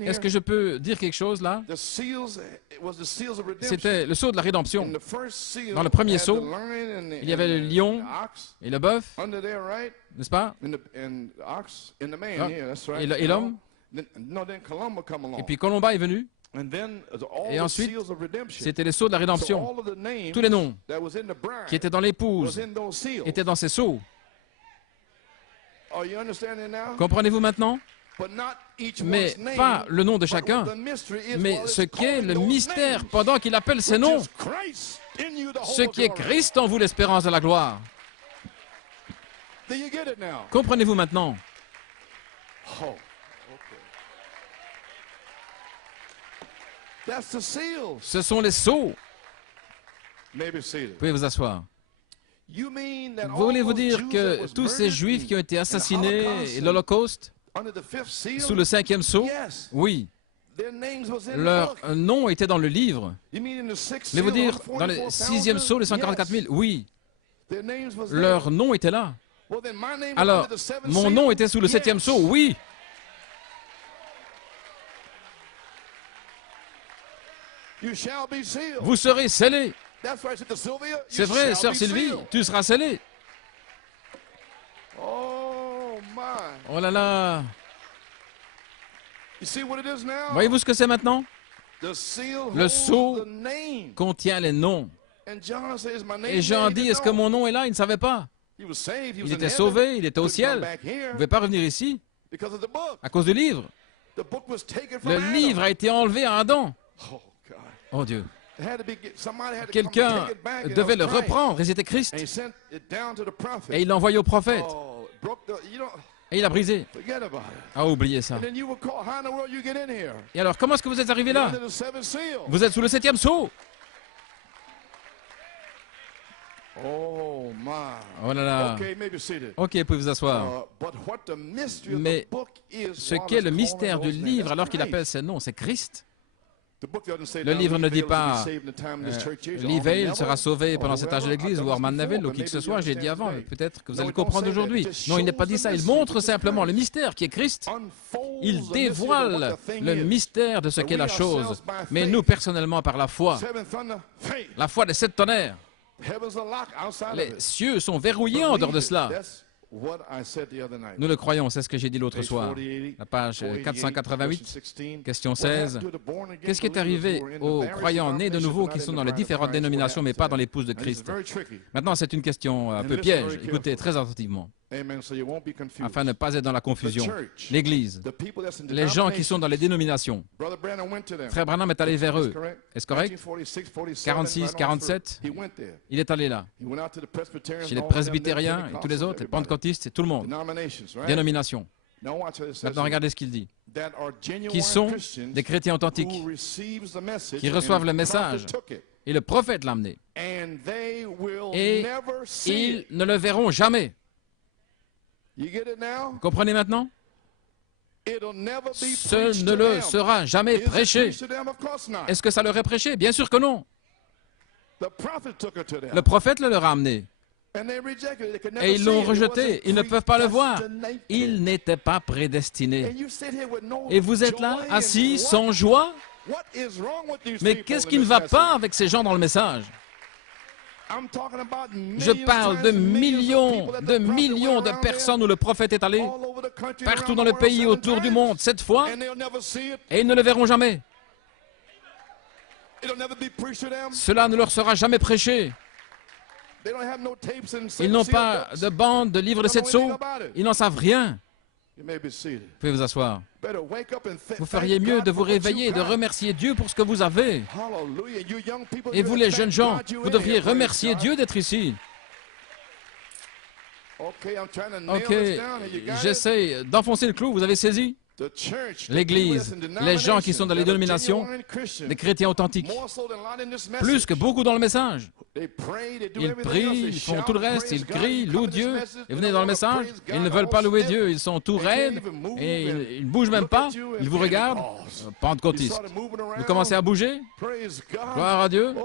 Est-ce que je peux dire quelque chose là? C'était le sceau de la rédemption. Dans le premier sceau, il y avait le lion et le bœuf, n'est-ce pas? Et l'homme. Et puis Colomba est venu. Et ensuite, c'était les sceaux de la rédemption. Tous les noms qui étaient dans l'épouse étaient dans ces sceaux. Comprenez-vous maintenant? Mais pas le nom de chacun, mais ce qu'est le mystère pendant qu'il appelle ses noms, ce qui est Christ en vous, l'espérance de la gloire. Comprenez-vous maintenant? Ce sont les sceaux. Vous pouvez vous asseoir. Voulez-vous dire que tous ces Juifs qui ont été assassinés et l'Holocauste, sous le 5e sceau? Oui. Leur nom était dans le livre. Voulez-vous dire dans le 6e sceau, les 144 000? Oui. Leur nom était là. Alors, mon nom était sous le 7e sceau? Oui. Vous serez scellés. C'est vrai, sœur Sylvie, tu seras scellée. Oh là là! Voyez-vous ce que c'est maintenant? Le sceau contient les noms. Et Jean dit, est-ce que mon nom est là? Il ne savait pas. Il était sauvé, il était au ciel. Il ne pouvait pas revenir ici à cause du livre. Le livre a été enlevé à Adam. Oh Dieu. Quelqu'un devait le reprendre, et c'était Christ. Et il l'a envoyé au prophète. Et il a brisé. Ah, oubliez ça. Et alors, comment est-ce que vous êtes arrivé là? Vous êtes sous le 7e sceau. Oh là là. Ok, vous pouvez vous asseoir. Mais ce qu'est le mystère du livre, alors qu'il appelle ses noms, c'est Christ. Le livre ne dit pas Lee Vail sera sauvé pendant cet âge de l'Église ou Orman Neville ou qui que ce soit, j'ai dit avant, peut-être que vous allez le comprendre aujourd'hui. Non, il n'est pas dit ça, il montre simplement le mystère qui est Christ. Il dévoile le mystère de ce qu'est la chose. Mais nous, personnellement, par la foi des 7 tonnerres, les cieux sont verrouillés en dehors de cela. Nous le croyons, c'est ce que j'ai dit l'autre soir. La page 488, question 16. Qu'est-ce qui est arrivé aux croyants nés de nouveau qui sont dans les différentes dénominations, mais pas dans l'épouse de Christ? Maintenant, c'est une question un peu piège. Écoutez très attentivement, afin de ne pas être dans la confusion. L'Église, les gens qui sont dans les dénominations. Frère Branham est allé vers eux. Est-ce correct? 46, 47, il est allé là. Chez les presbytériens et tous les autres, les pentecôtistes, et tout le monde. Dénomination. Maintenant, regardez ce qu'il dit. Qui sont des chrétiens authentiques, qui reçoivent le message. Et le prophète l'a amené. Et ils ne le verront jamais. Vous comprenez maintenant? Ce ne le sera jamais prêché. Est-ce que ça leur est prêché? Bien sûr que non. Le prophète le leur a amené. Et ils l'ont rejeté. Ils ne peuvent pas le voir. Ils n'étaient pas prédestinés. Et vous êtes là, assis, sans joie? Mais qu'est-ce qui ne va pas avec ces gens dans le message? Je parle de millions de personnes où le prophète est allé, partout dans le pays, autour du monde, 7 fois, et ils ne le verront jamais. Cela ne leur sera jamais prêché. Ils n'ont pas de bande, de livres de 7 sceaux. Ils n'en savent rien. Vous pouvez vous asseoir. Vous feriez mieux de vous réveiller et de remercier Dieu pour ce que vous avez. Et vous, les jeunes gens, vous devriez remercier Dieu d'être ici. Ok, j'essaie d'enfoncer le clou, vous avez saisi? L'Église, les gens qui sont dans les dénominations, les chrétiens authentiques, plus que beaucoup dans le message. Ils prient, ils font tout le reste, ils crient, louent Dieu, et venez dans le message, ils ne veulent pas louer Dieu, ils sont tout raides, et ils ne bougent même pas, ils vous regardent, pentecôtistes. Vous commencez à bouger? Gloire à Dieu.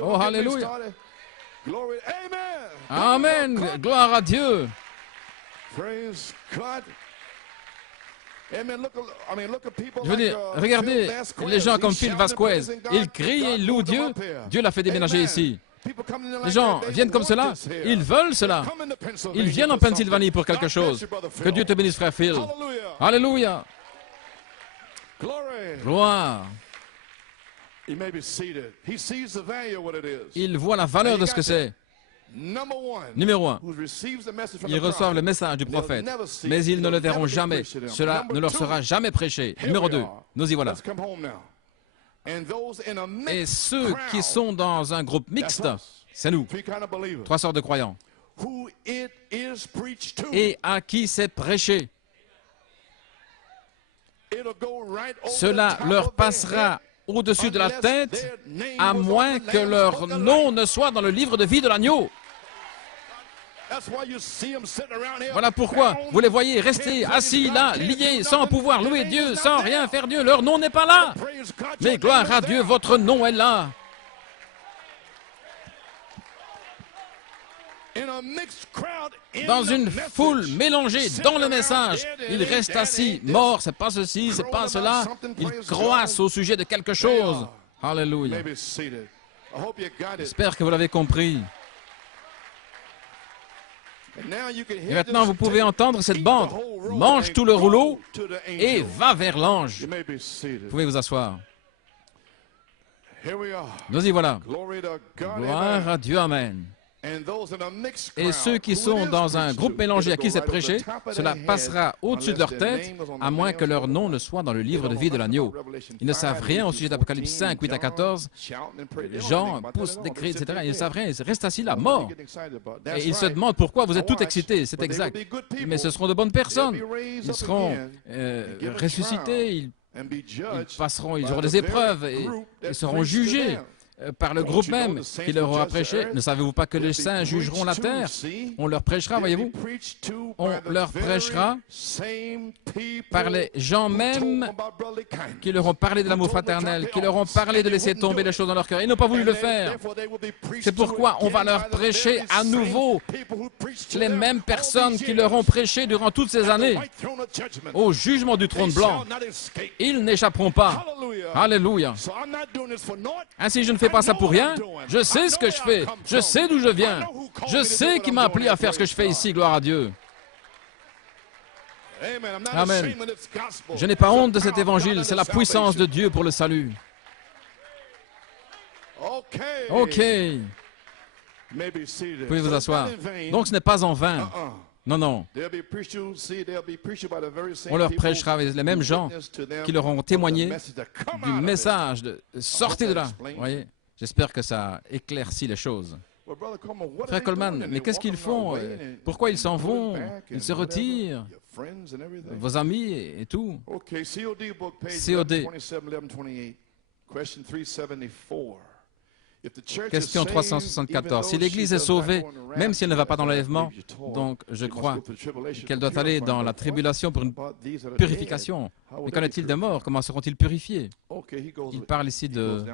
Oh, alléluia. Amen. Gloire à Dieu. Je veux dire, regardez les gens comme Phil Vasquez. Ils crient et ils louent Dieu. Dieu l'a fait déménager ici. Les gens viennent comme cela. Ils veulent cela. Ils viennent en Pennsylvanie pour quelque chose. Que Dieu te bénisse, frère Phil. Alléluia. Gloire. Il voit la valeur de ce que c'est. Numéro 1, ils reçoivent le message du prophète, mais ils ne le verront jamais. Cela ne leur sera jamais prêché. Numéro 2, nous y voilà. Et ceux qui sont dans un groupe mixte, c'est nous, 3 sortes de croyants, et à qui c'est prêché. Cela leur passera au-dessus de la tête, à moins que leur nom ne soit dans le livre de vie de l'agneau. Voilà pourquoi vous les voyez rester assis là, liés, sans pouvoir louer Dieu, sans rien faire Dieu. Leur nom n'est pas là. Mais gloire à Dieu, votre nom est là. Dans une foule mélangée dans le message, ils restent assis, morts, c'est pas ceci, c'est pas cela. Ils croissent au sujet de quelque chose. Alléluia. J'espère que vous l'avez compris. Et maintenant, vous pouvez entendre cette bande. Mange tout le rouleau et va vers l'ange. Vous pouvez vous asseoir. Nous y voilà. Gloire à Dieu, amen. Et ceux qui sont dans un groupe mélangé à qui c'est prêché, cela passera au-dessus de leur tête, à moins que leur nom ne soit dans le livre de vie de l'agneau. Ils ne savent rien au sujet d'Apocalypse 5, 8 à 14. Jean pousse des cris, etc. Ils ne savent rien. Ils restent assis là, morts. Et ils se demandent pourquoi vous êtes tout excités. C'est exact. Mais ce seront de bonnes personnes. Ils seront ressuscités. Ils auront des épreuves et ils seront jugés par le groupe même qui leur aura prêché. Ne savez-vous pas que les saints jugeront la terre? On leur prêchera, voyez-vous. On leur prêchera par les gens même qui leur ont parlé de l'amour fraternel, qui leur ont parlé de laisser tomber les choses dans leur cœur. Ils n'ont pas voulu le faire. C'est pourquoi on va leur prêcher à nouveau les mêmes personnes qui leur ont prêché durant toutes ces années au jugement du trône blanc. Ils n'échapperont pas. Alléluia. Ainsi, je ne fais pas ça pour rien. Je sais ce que je fais. Je sais d'où je viens. Je sais qui m'a appelé à faire ce que je fais ici. Gloire à Dieu. Amen. Je n'ai pas honte de cet évangile. C'est la puissance de Dieu pour le salut. OK. Vous pouvez vous asseoir. Donc, ce n'est pas en vain. Non, non. On leur prêchera les mêmes gens qui leur ont témoigné du message de sortez de là. Vous voyez? J'espère que ça éclaircit les choses. Frère Coleman, mais qu'est-ce qu'ils font? Pourquoi ils s'en vont? Ils se retirent? Vos amis et tout? COD. Question 374. Si l'Église est sauvée, même si elle ne va pas dans l'enlèvement, donc je crois qu'elle doit aller dans la tribulation pour une purification. Mais qu'en est-il des morts? Comment seront-ils purifiés? Il parle ici de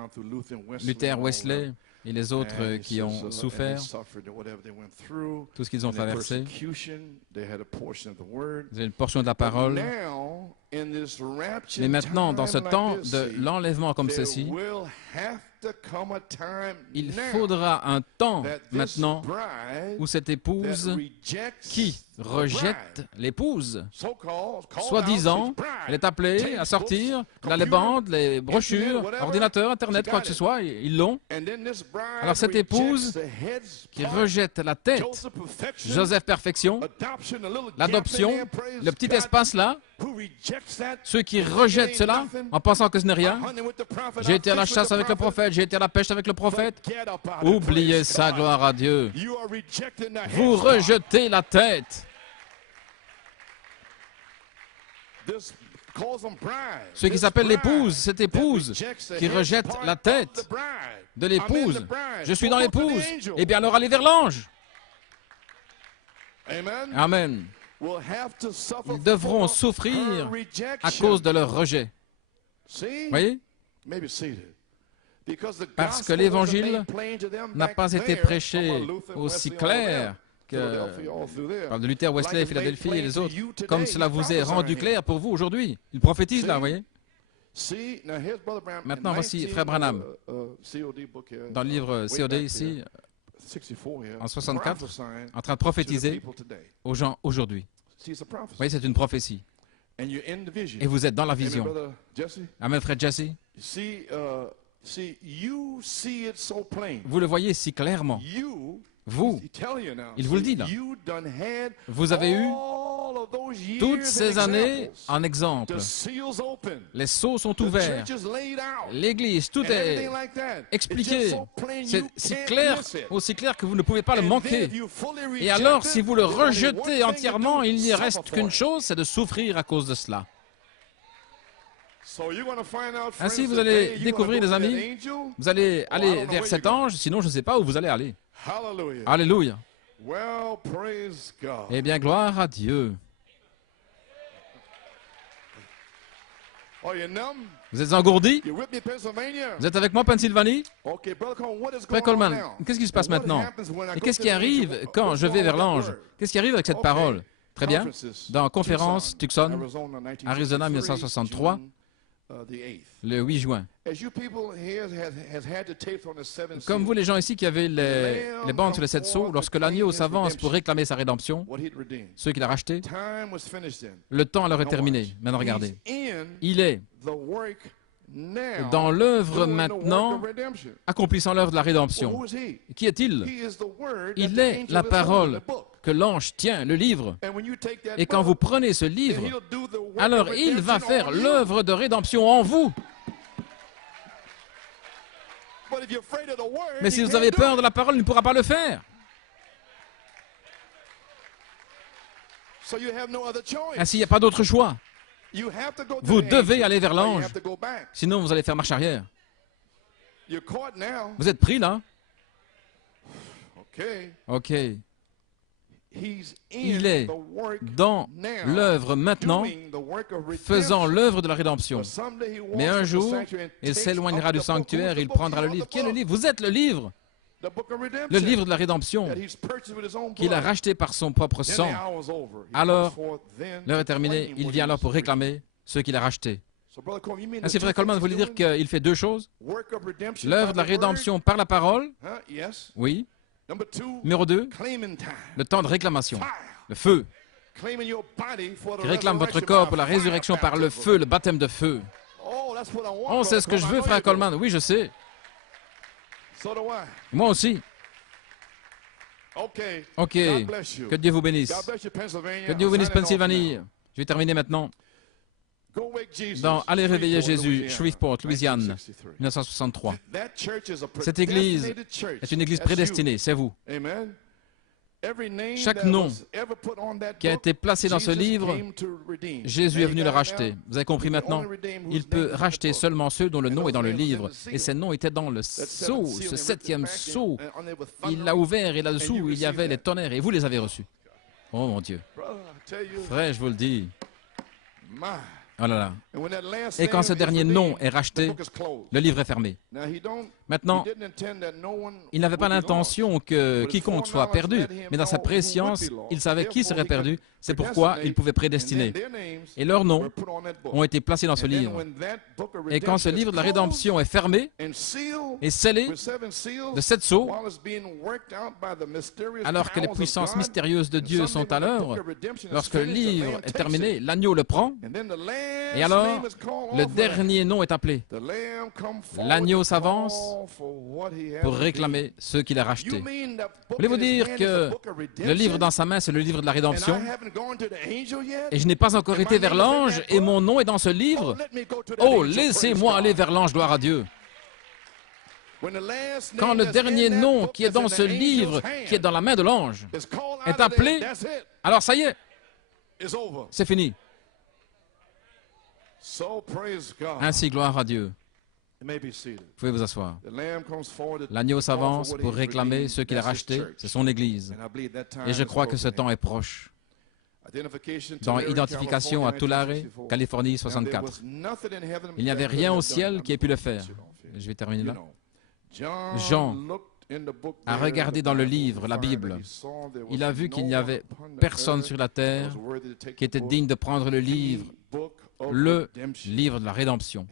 Luther, Wesley et les autres qui ont souffert, tout ce qu'ils ont traversé. Ils ont une portion de la parole. Mais maintenant, dans ce temps de l'enlèvement comme ceci, il faudra un temps maintenant où cette épouse qui rejette l'épouse, soi-disant, elle est appelée à sortir, elle a les bandes, les brochures, ordinateur, Internet, quoi que ce soit, ils l'ont. Alors cette épouse qui rejette la tête, Joseph Perfection, l'adoption, le petit espace là, ceux qui rejettent cela en pensant que ce n'est rien. J'ai été à la chasse avec le prophète, j'ai été à la pêche avec le prophète. Oubliez ça, gloire à Dieu. Vous rejetez la tête. Ce qui s'appelle l'épouse, cette épouse qui rejette la tête de l'épouse. Je suis dans l'épouse. Eh bien, alors allez vers l'ange. Amen. Ils devront souffrir à cause de leur rejet. Voyez? Parce que l'Évangile n'a pas été prêché aussi clair que par de Luther, Wesley, Philadelphie et les autres, comme cela vous est rendu clair pour vous aujourd'hui. Ils prophétisent là, vous voyez? Maintenant, voici Frère Branham, dans le livre COD ici, en 64, en train de prophétiser aux gens aujourd'hui. Vous voyez, c'est une prophétie. Et vous êtes dans la vision. Amen, frère Jesse. Vous le voyez si clairement. Vous, il vous le dit là. Vous avez eu toutes ces années en exemple. Les sceaux sont ouverts. L'Église, tout est expliqué. C'est si clair, aussi clair que vous ne pouvez pas le manquer. Et alors, si vous le rejetez entièrement, il n'y reste qu'une chose, c'est de souffrir à cause de cela. Ainsi, vous allez découvrir, les amis, vous allez aller vers cet ange, sinon je ne sais pas où vous allez aller. Alléluia. Eh bien, gloire à Dieu. Vous êtes engourdis? Vous êtes avec moi, Pennsylvanie? Frère Coleman, qu'est-ce qui se passe maintenant? Et qu'est-ce qui arrive quand je vais vers l'ange? Qu'est-ce qui arrive avec cette parole? Très bien. Dans conférence Tucson, Arizona, 1963, le 8 juin. Comme vous, les gens ici qui avaient les bandes sur les 7 sceaux, lorsque l'agneau s'avance pour réclamer sa rédemption, ceux qu'il a rachetés, le temps leur est terminé. Maintenant, regardez. Il est dans l'œuvre maintenant, accomplissant l'œuvre de la rédemption. Qui est-il? Il est la parole que l'ange tient, le livre. Et quand vous prenez ce livre, alors il va faire l'œuvre de rédemption en vous. Mais si vous avez peur de la parole, il ne pourra pas le faire. Ainsi, il n'y a pas d'autre choix. Vous devez aller vers l'ange, sinon vous allez faire marche arrière. Vous êtes pris là? Ok. Il est dans l'œuvre maintenant, faisant l'œuvre de la rédemption. Mais un jour, il s'éloignera du sanctuaire, il prendra le livre. Qui est le livre? Vous êtes le livre! Le livre de la rédemption qu'il a racheté par son propre sang. Alors, l'heure est terminée, il vient alors pour réclamer ce qu'il a racheté. Ainsi, frère Coleman voulait dire qu'il fait deux choses. L'œuvre de la rédemption par la parole. Oui. Numéro 2, le temps de réclamation. Le feu. Qui réclame votre corps pour la résurrection par le feu, le baptême de feu. Oh, c'est ce que je veux, frère Coleman. Oui, je sais. Moi aussi. OK. Que Dieu vous bénisse. Que Dieu vous bénisse, Pennsylvanie. Je vais terminer maintenant. Dans Allez réveiller Jésus, Shreveport, Louisiane, 1963. Cette église est une église prédestinée, c'est vous. Chaque nom qui a été placé dans ce livre, Jésus est venu le racheter. Vous avez compris maintenant? Il peut racheter seulement ceux dont le nom est dans le livre. Et ces noms étaient dans le sceau, ce 7e sceau. Il l'a ouvert et là-dessous, il y avait les tonnerres et vous les avez reçus. Oh mon Dieu. Frère, je vous le dis. Oh là là. Et quand ce dernier nom est racheté, le livre est fermé. Maintenant, il n'avait pas l'intention que quiconque soit perdu, mais dans sa préscience, il savait qui serait perdu. C'est pourquoi il pouvait prédestiner. Et leurs noms ont été placés dans ce livre. Et quand ce livre de la rédemption est fermé et scellé de 7 sceaux, alors que les puissances mystérieuses de Dieu sont à l'œuvre, lorsque le livre est terminé, l'agneau le prend, et alors le dernier nom est appelé. L'agneau s'avance pour réclamer ceux qu'il a rachetés. Voulez-vous dire que le livre dans sa main, c'est le livre de la rédemption? Et je n'ai pas encore été vers l'ange et mon nom est dans ce livre? Oh, laissez-moi aller vers l'ange, gloire à Dieu. Quand le dernier nom qui est dans ce livre, qui est dans la main de l'ange, est appelé, alors ça y est, c'est fini. Ainsi, gloire à Dieu. Vous pouvez vous asseoir. L'agneau s'avance pour réclamer ceux qu'il a rachetés, c'est son Église. Et je crois que ce temps est proche. Dans Identification à Tulare, Californie, 64. Il n'y avait rien au ciel qui ait pu le faire. Je vais terminer là. Jean a regardé dans le livre, la Bible. Il a vu qu'il n'y avait personne sur la terre qui était digne de prendre le livre de la rédemption.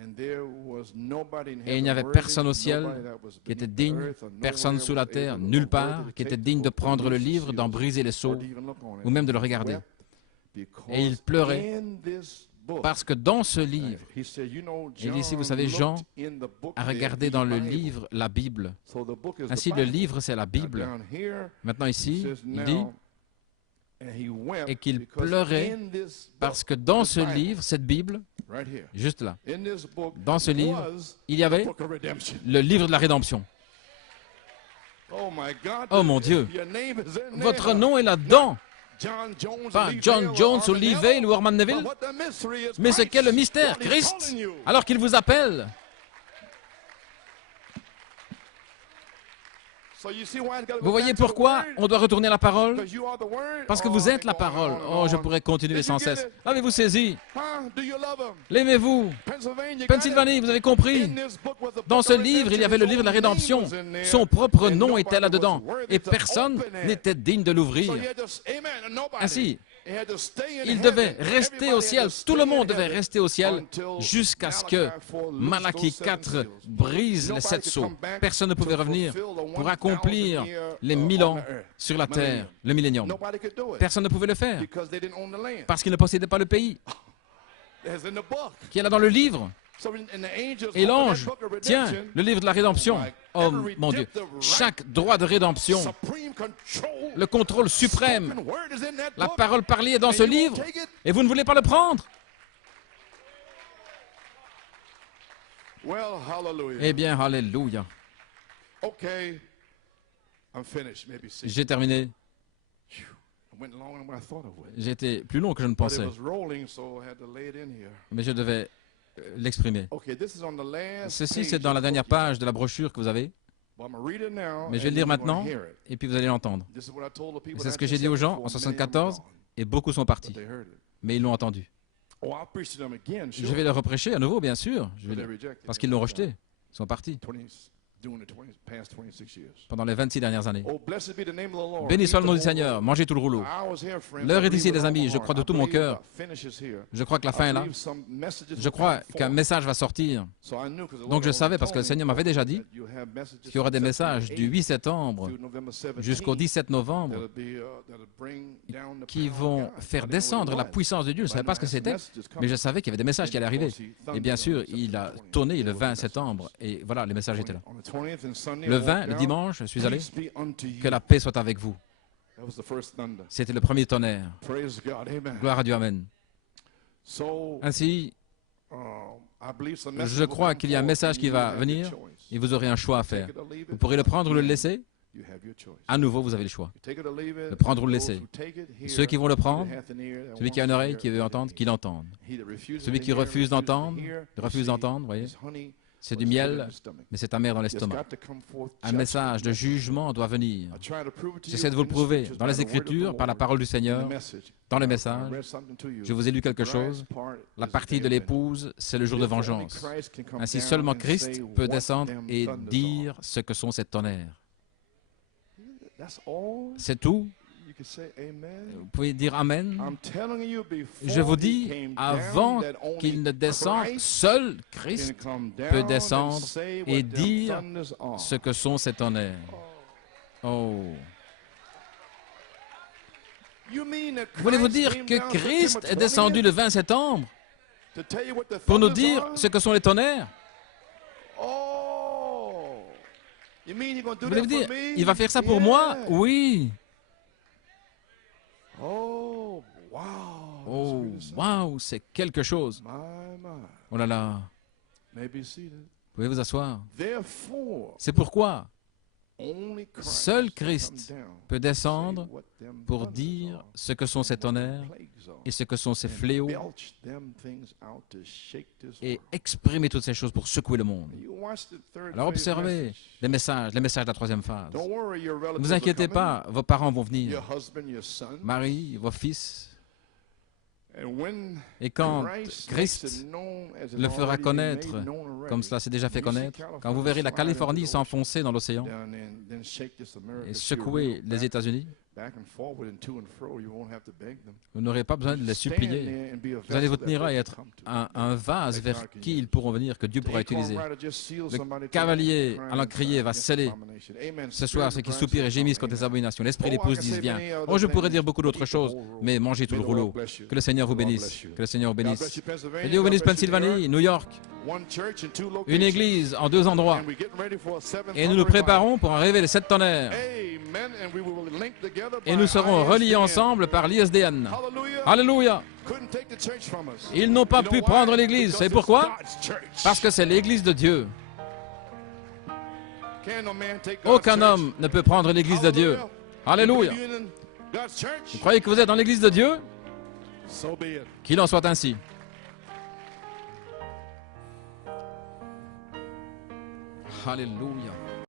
Et il n'y avait personne au ciel qui était digne, personne sous la terre, nulle part, qui était digne de prendre le livre, d'en briser les sceaux, ou même de le regarder. Et il pleurait parce que dans ce livre, il dit ici, vous savez, Jean a regardé dans le livre la Bible. Ainsi, le livre, c'est la Bible. Maintenant ici, il dit, et qu'il pleurait parce que dans ce livre, cette Bible, juste là, dans ce livre, il y avait le livre de la rédemption. Oh mon Dieu, votre nom est là-dedans. Pas John Jones ou Lee Vale ou Orman Neville, mais ce qu'est le mystère, Christ, alors qu'il vous appelle. Vous voyez pourquoi on doit retourner à la parole? Parce que vous êtes la parole. Oh, je pourrais continuer sans cesse. L'avez-vous saisi? L'aimez-vous? Pennsylvanie, vous avez compris? Dans ce livre, il y avait le livre de la rédemption. Son propre nom était là-dedans. Et personne n'était digne de l'ouvrir. Ainsi, il devait rester au ciel. Tout le monde devait rester au ciel jusqu'à ce que Malachie 4 brise les 7 sceaux. Personne ne pouvait revenir pour accomplir les 1000 ans sur la terre, le millénium. Personne ne pouvait le faire parce qu'ils ne possédaient pas le pays qui est là dans le livre. Et l'ange tient le livre de la rédemption. Oh mon Dieu, chaque droit de rédemption, le contrôle suprême, la parole parlée est dans ce livre et vous ne voulez pas le prendre? Eh bien, alléluia. J'ai terminé. J'ai été plus long que je ne pensais, mais je devais l'exprimer. Ceci, c'est dans la dernière page de la brochure que vous avez, mais je vais le lire maintenant, et puis vous allez l'entendre. C'est ce que j'ai dit aux gens en 1974, et beaucoup sont partis, mais ils l'ont entendu. Je vais le reprêcher à nouveau, bien sûr, parce qu'ils l'ont rejeté, ils sont partis. Pendant les 26 dernières années. Béni soit le nom du Seigneur, mangez tout le rouleau. L'heure est ici, les amis, je crois de tout mon cœur. Je crois que la fin est là. Je crois qu'un message va sortir. Donc je savais, parce que le Seigneur m'avait déjà dit qu'il y aura des messages du 8 septembre jusqu'au 17 novembre qui vont faire descendre la puissance de Dieu. Je ne savais pas ce que c'était, mais je savais qu'il y avait des messages qui allaient arriver. Et bien sûr, il a tourné le 20 septembre, et voilà, les messages étaient là. Le 20, le dimanche, je suis allé. Que la paix soit avec vous. C'était le premier tonnerre. Gloire à Dieu, amen. Ainsi, je crois qu'il y a un message qui va venir et vous aurez un choix à faire. Vous pourrez le prendre ou le laisser. À nouveau, vous avez le choix. Le prendre ou le laisser. Ceux qui vont le prendre, celui qui a une oreille, qui veut entendre, qu'il entende. Celui qui refuse d'entendre, voyez. C'est du miel, mais c'est amer dans l'estomac. Un message de jugement doit venir. J'essaie de vous le prouver dans les Écritures, par la parole du Seigneur, dans le message. Je vous ai lu quelque chose. La partie de l'épouse, c'est le jour de vengeance. Ainsi, seulement Christ peut descendre et dire ce que sont ces tonnerres. C'est tout. Vous pouvez dire Amen. Je vous dis, avant qu'il ne descende, seul Christ peut descendre et dire ce que sont ces tonnerres. Oh. Voulez-vous dire que Christ est descendu le 20 septembre pour nous dire ce que sont les tonnerres? Voulez-vous dire, il va faire ça pour moi? Oui. Oh, wow, c'est quelque chose. Oh là là. Pouvez vous asseoir. C'est pourquoi seul Christ peut descendre pour dire ce que sont ces tonnerres et ce que sont ces fléaux et exprimer toutes ces choses pour secouer le monde. Alors observez les messages de la troisième phase. Ne vous inquiétez pas, vos parents vont venir, Marie, vos fils. Et quand Christ le fera connaître, comme cela s'est déjà fait connaître, quand vous verrez la Californie s'enfoncer dans l'océan et secouer les États-Unis, vous n'aurez pas besoin de les supplier. Vous allez vous tenir là et être un vase vers qui ils pourront venir, que Dieu pourra utiliser. Le cavalier allant crier va sceller ce soir ceux qui soupirent et gémissent contre les abominations. L'esprit et l'épouse disent viens. Oh, je pourrais dire beaucoup d'autres choses, mais mangez tout le rouleau. Que le Seigneur vous bénisse. Que le Seigneur vous bénisse. Que Dieu vous bénisse Pennsylvanie, New York. Une église en 2 endroits. Et nous nous préparons pour arriver les 7 tonnerres. Et nous serons reliés ensemble par l'ISDN. Alléluia. Ils n'ont pas pu prendre l'église. C'est pourquoi? Parce que c'est l'église de Dieu. Aucun homme ne peut prendre l'église de Dieu. Alléluia. Vous croyez que vous êtes dans l'église de Dieu? Qu'il en soit ainsi. Alléluia.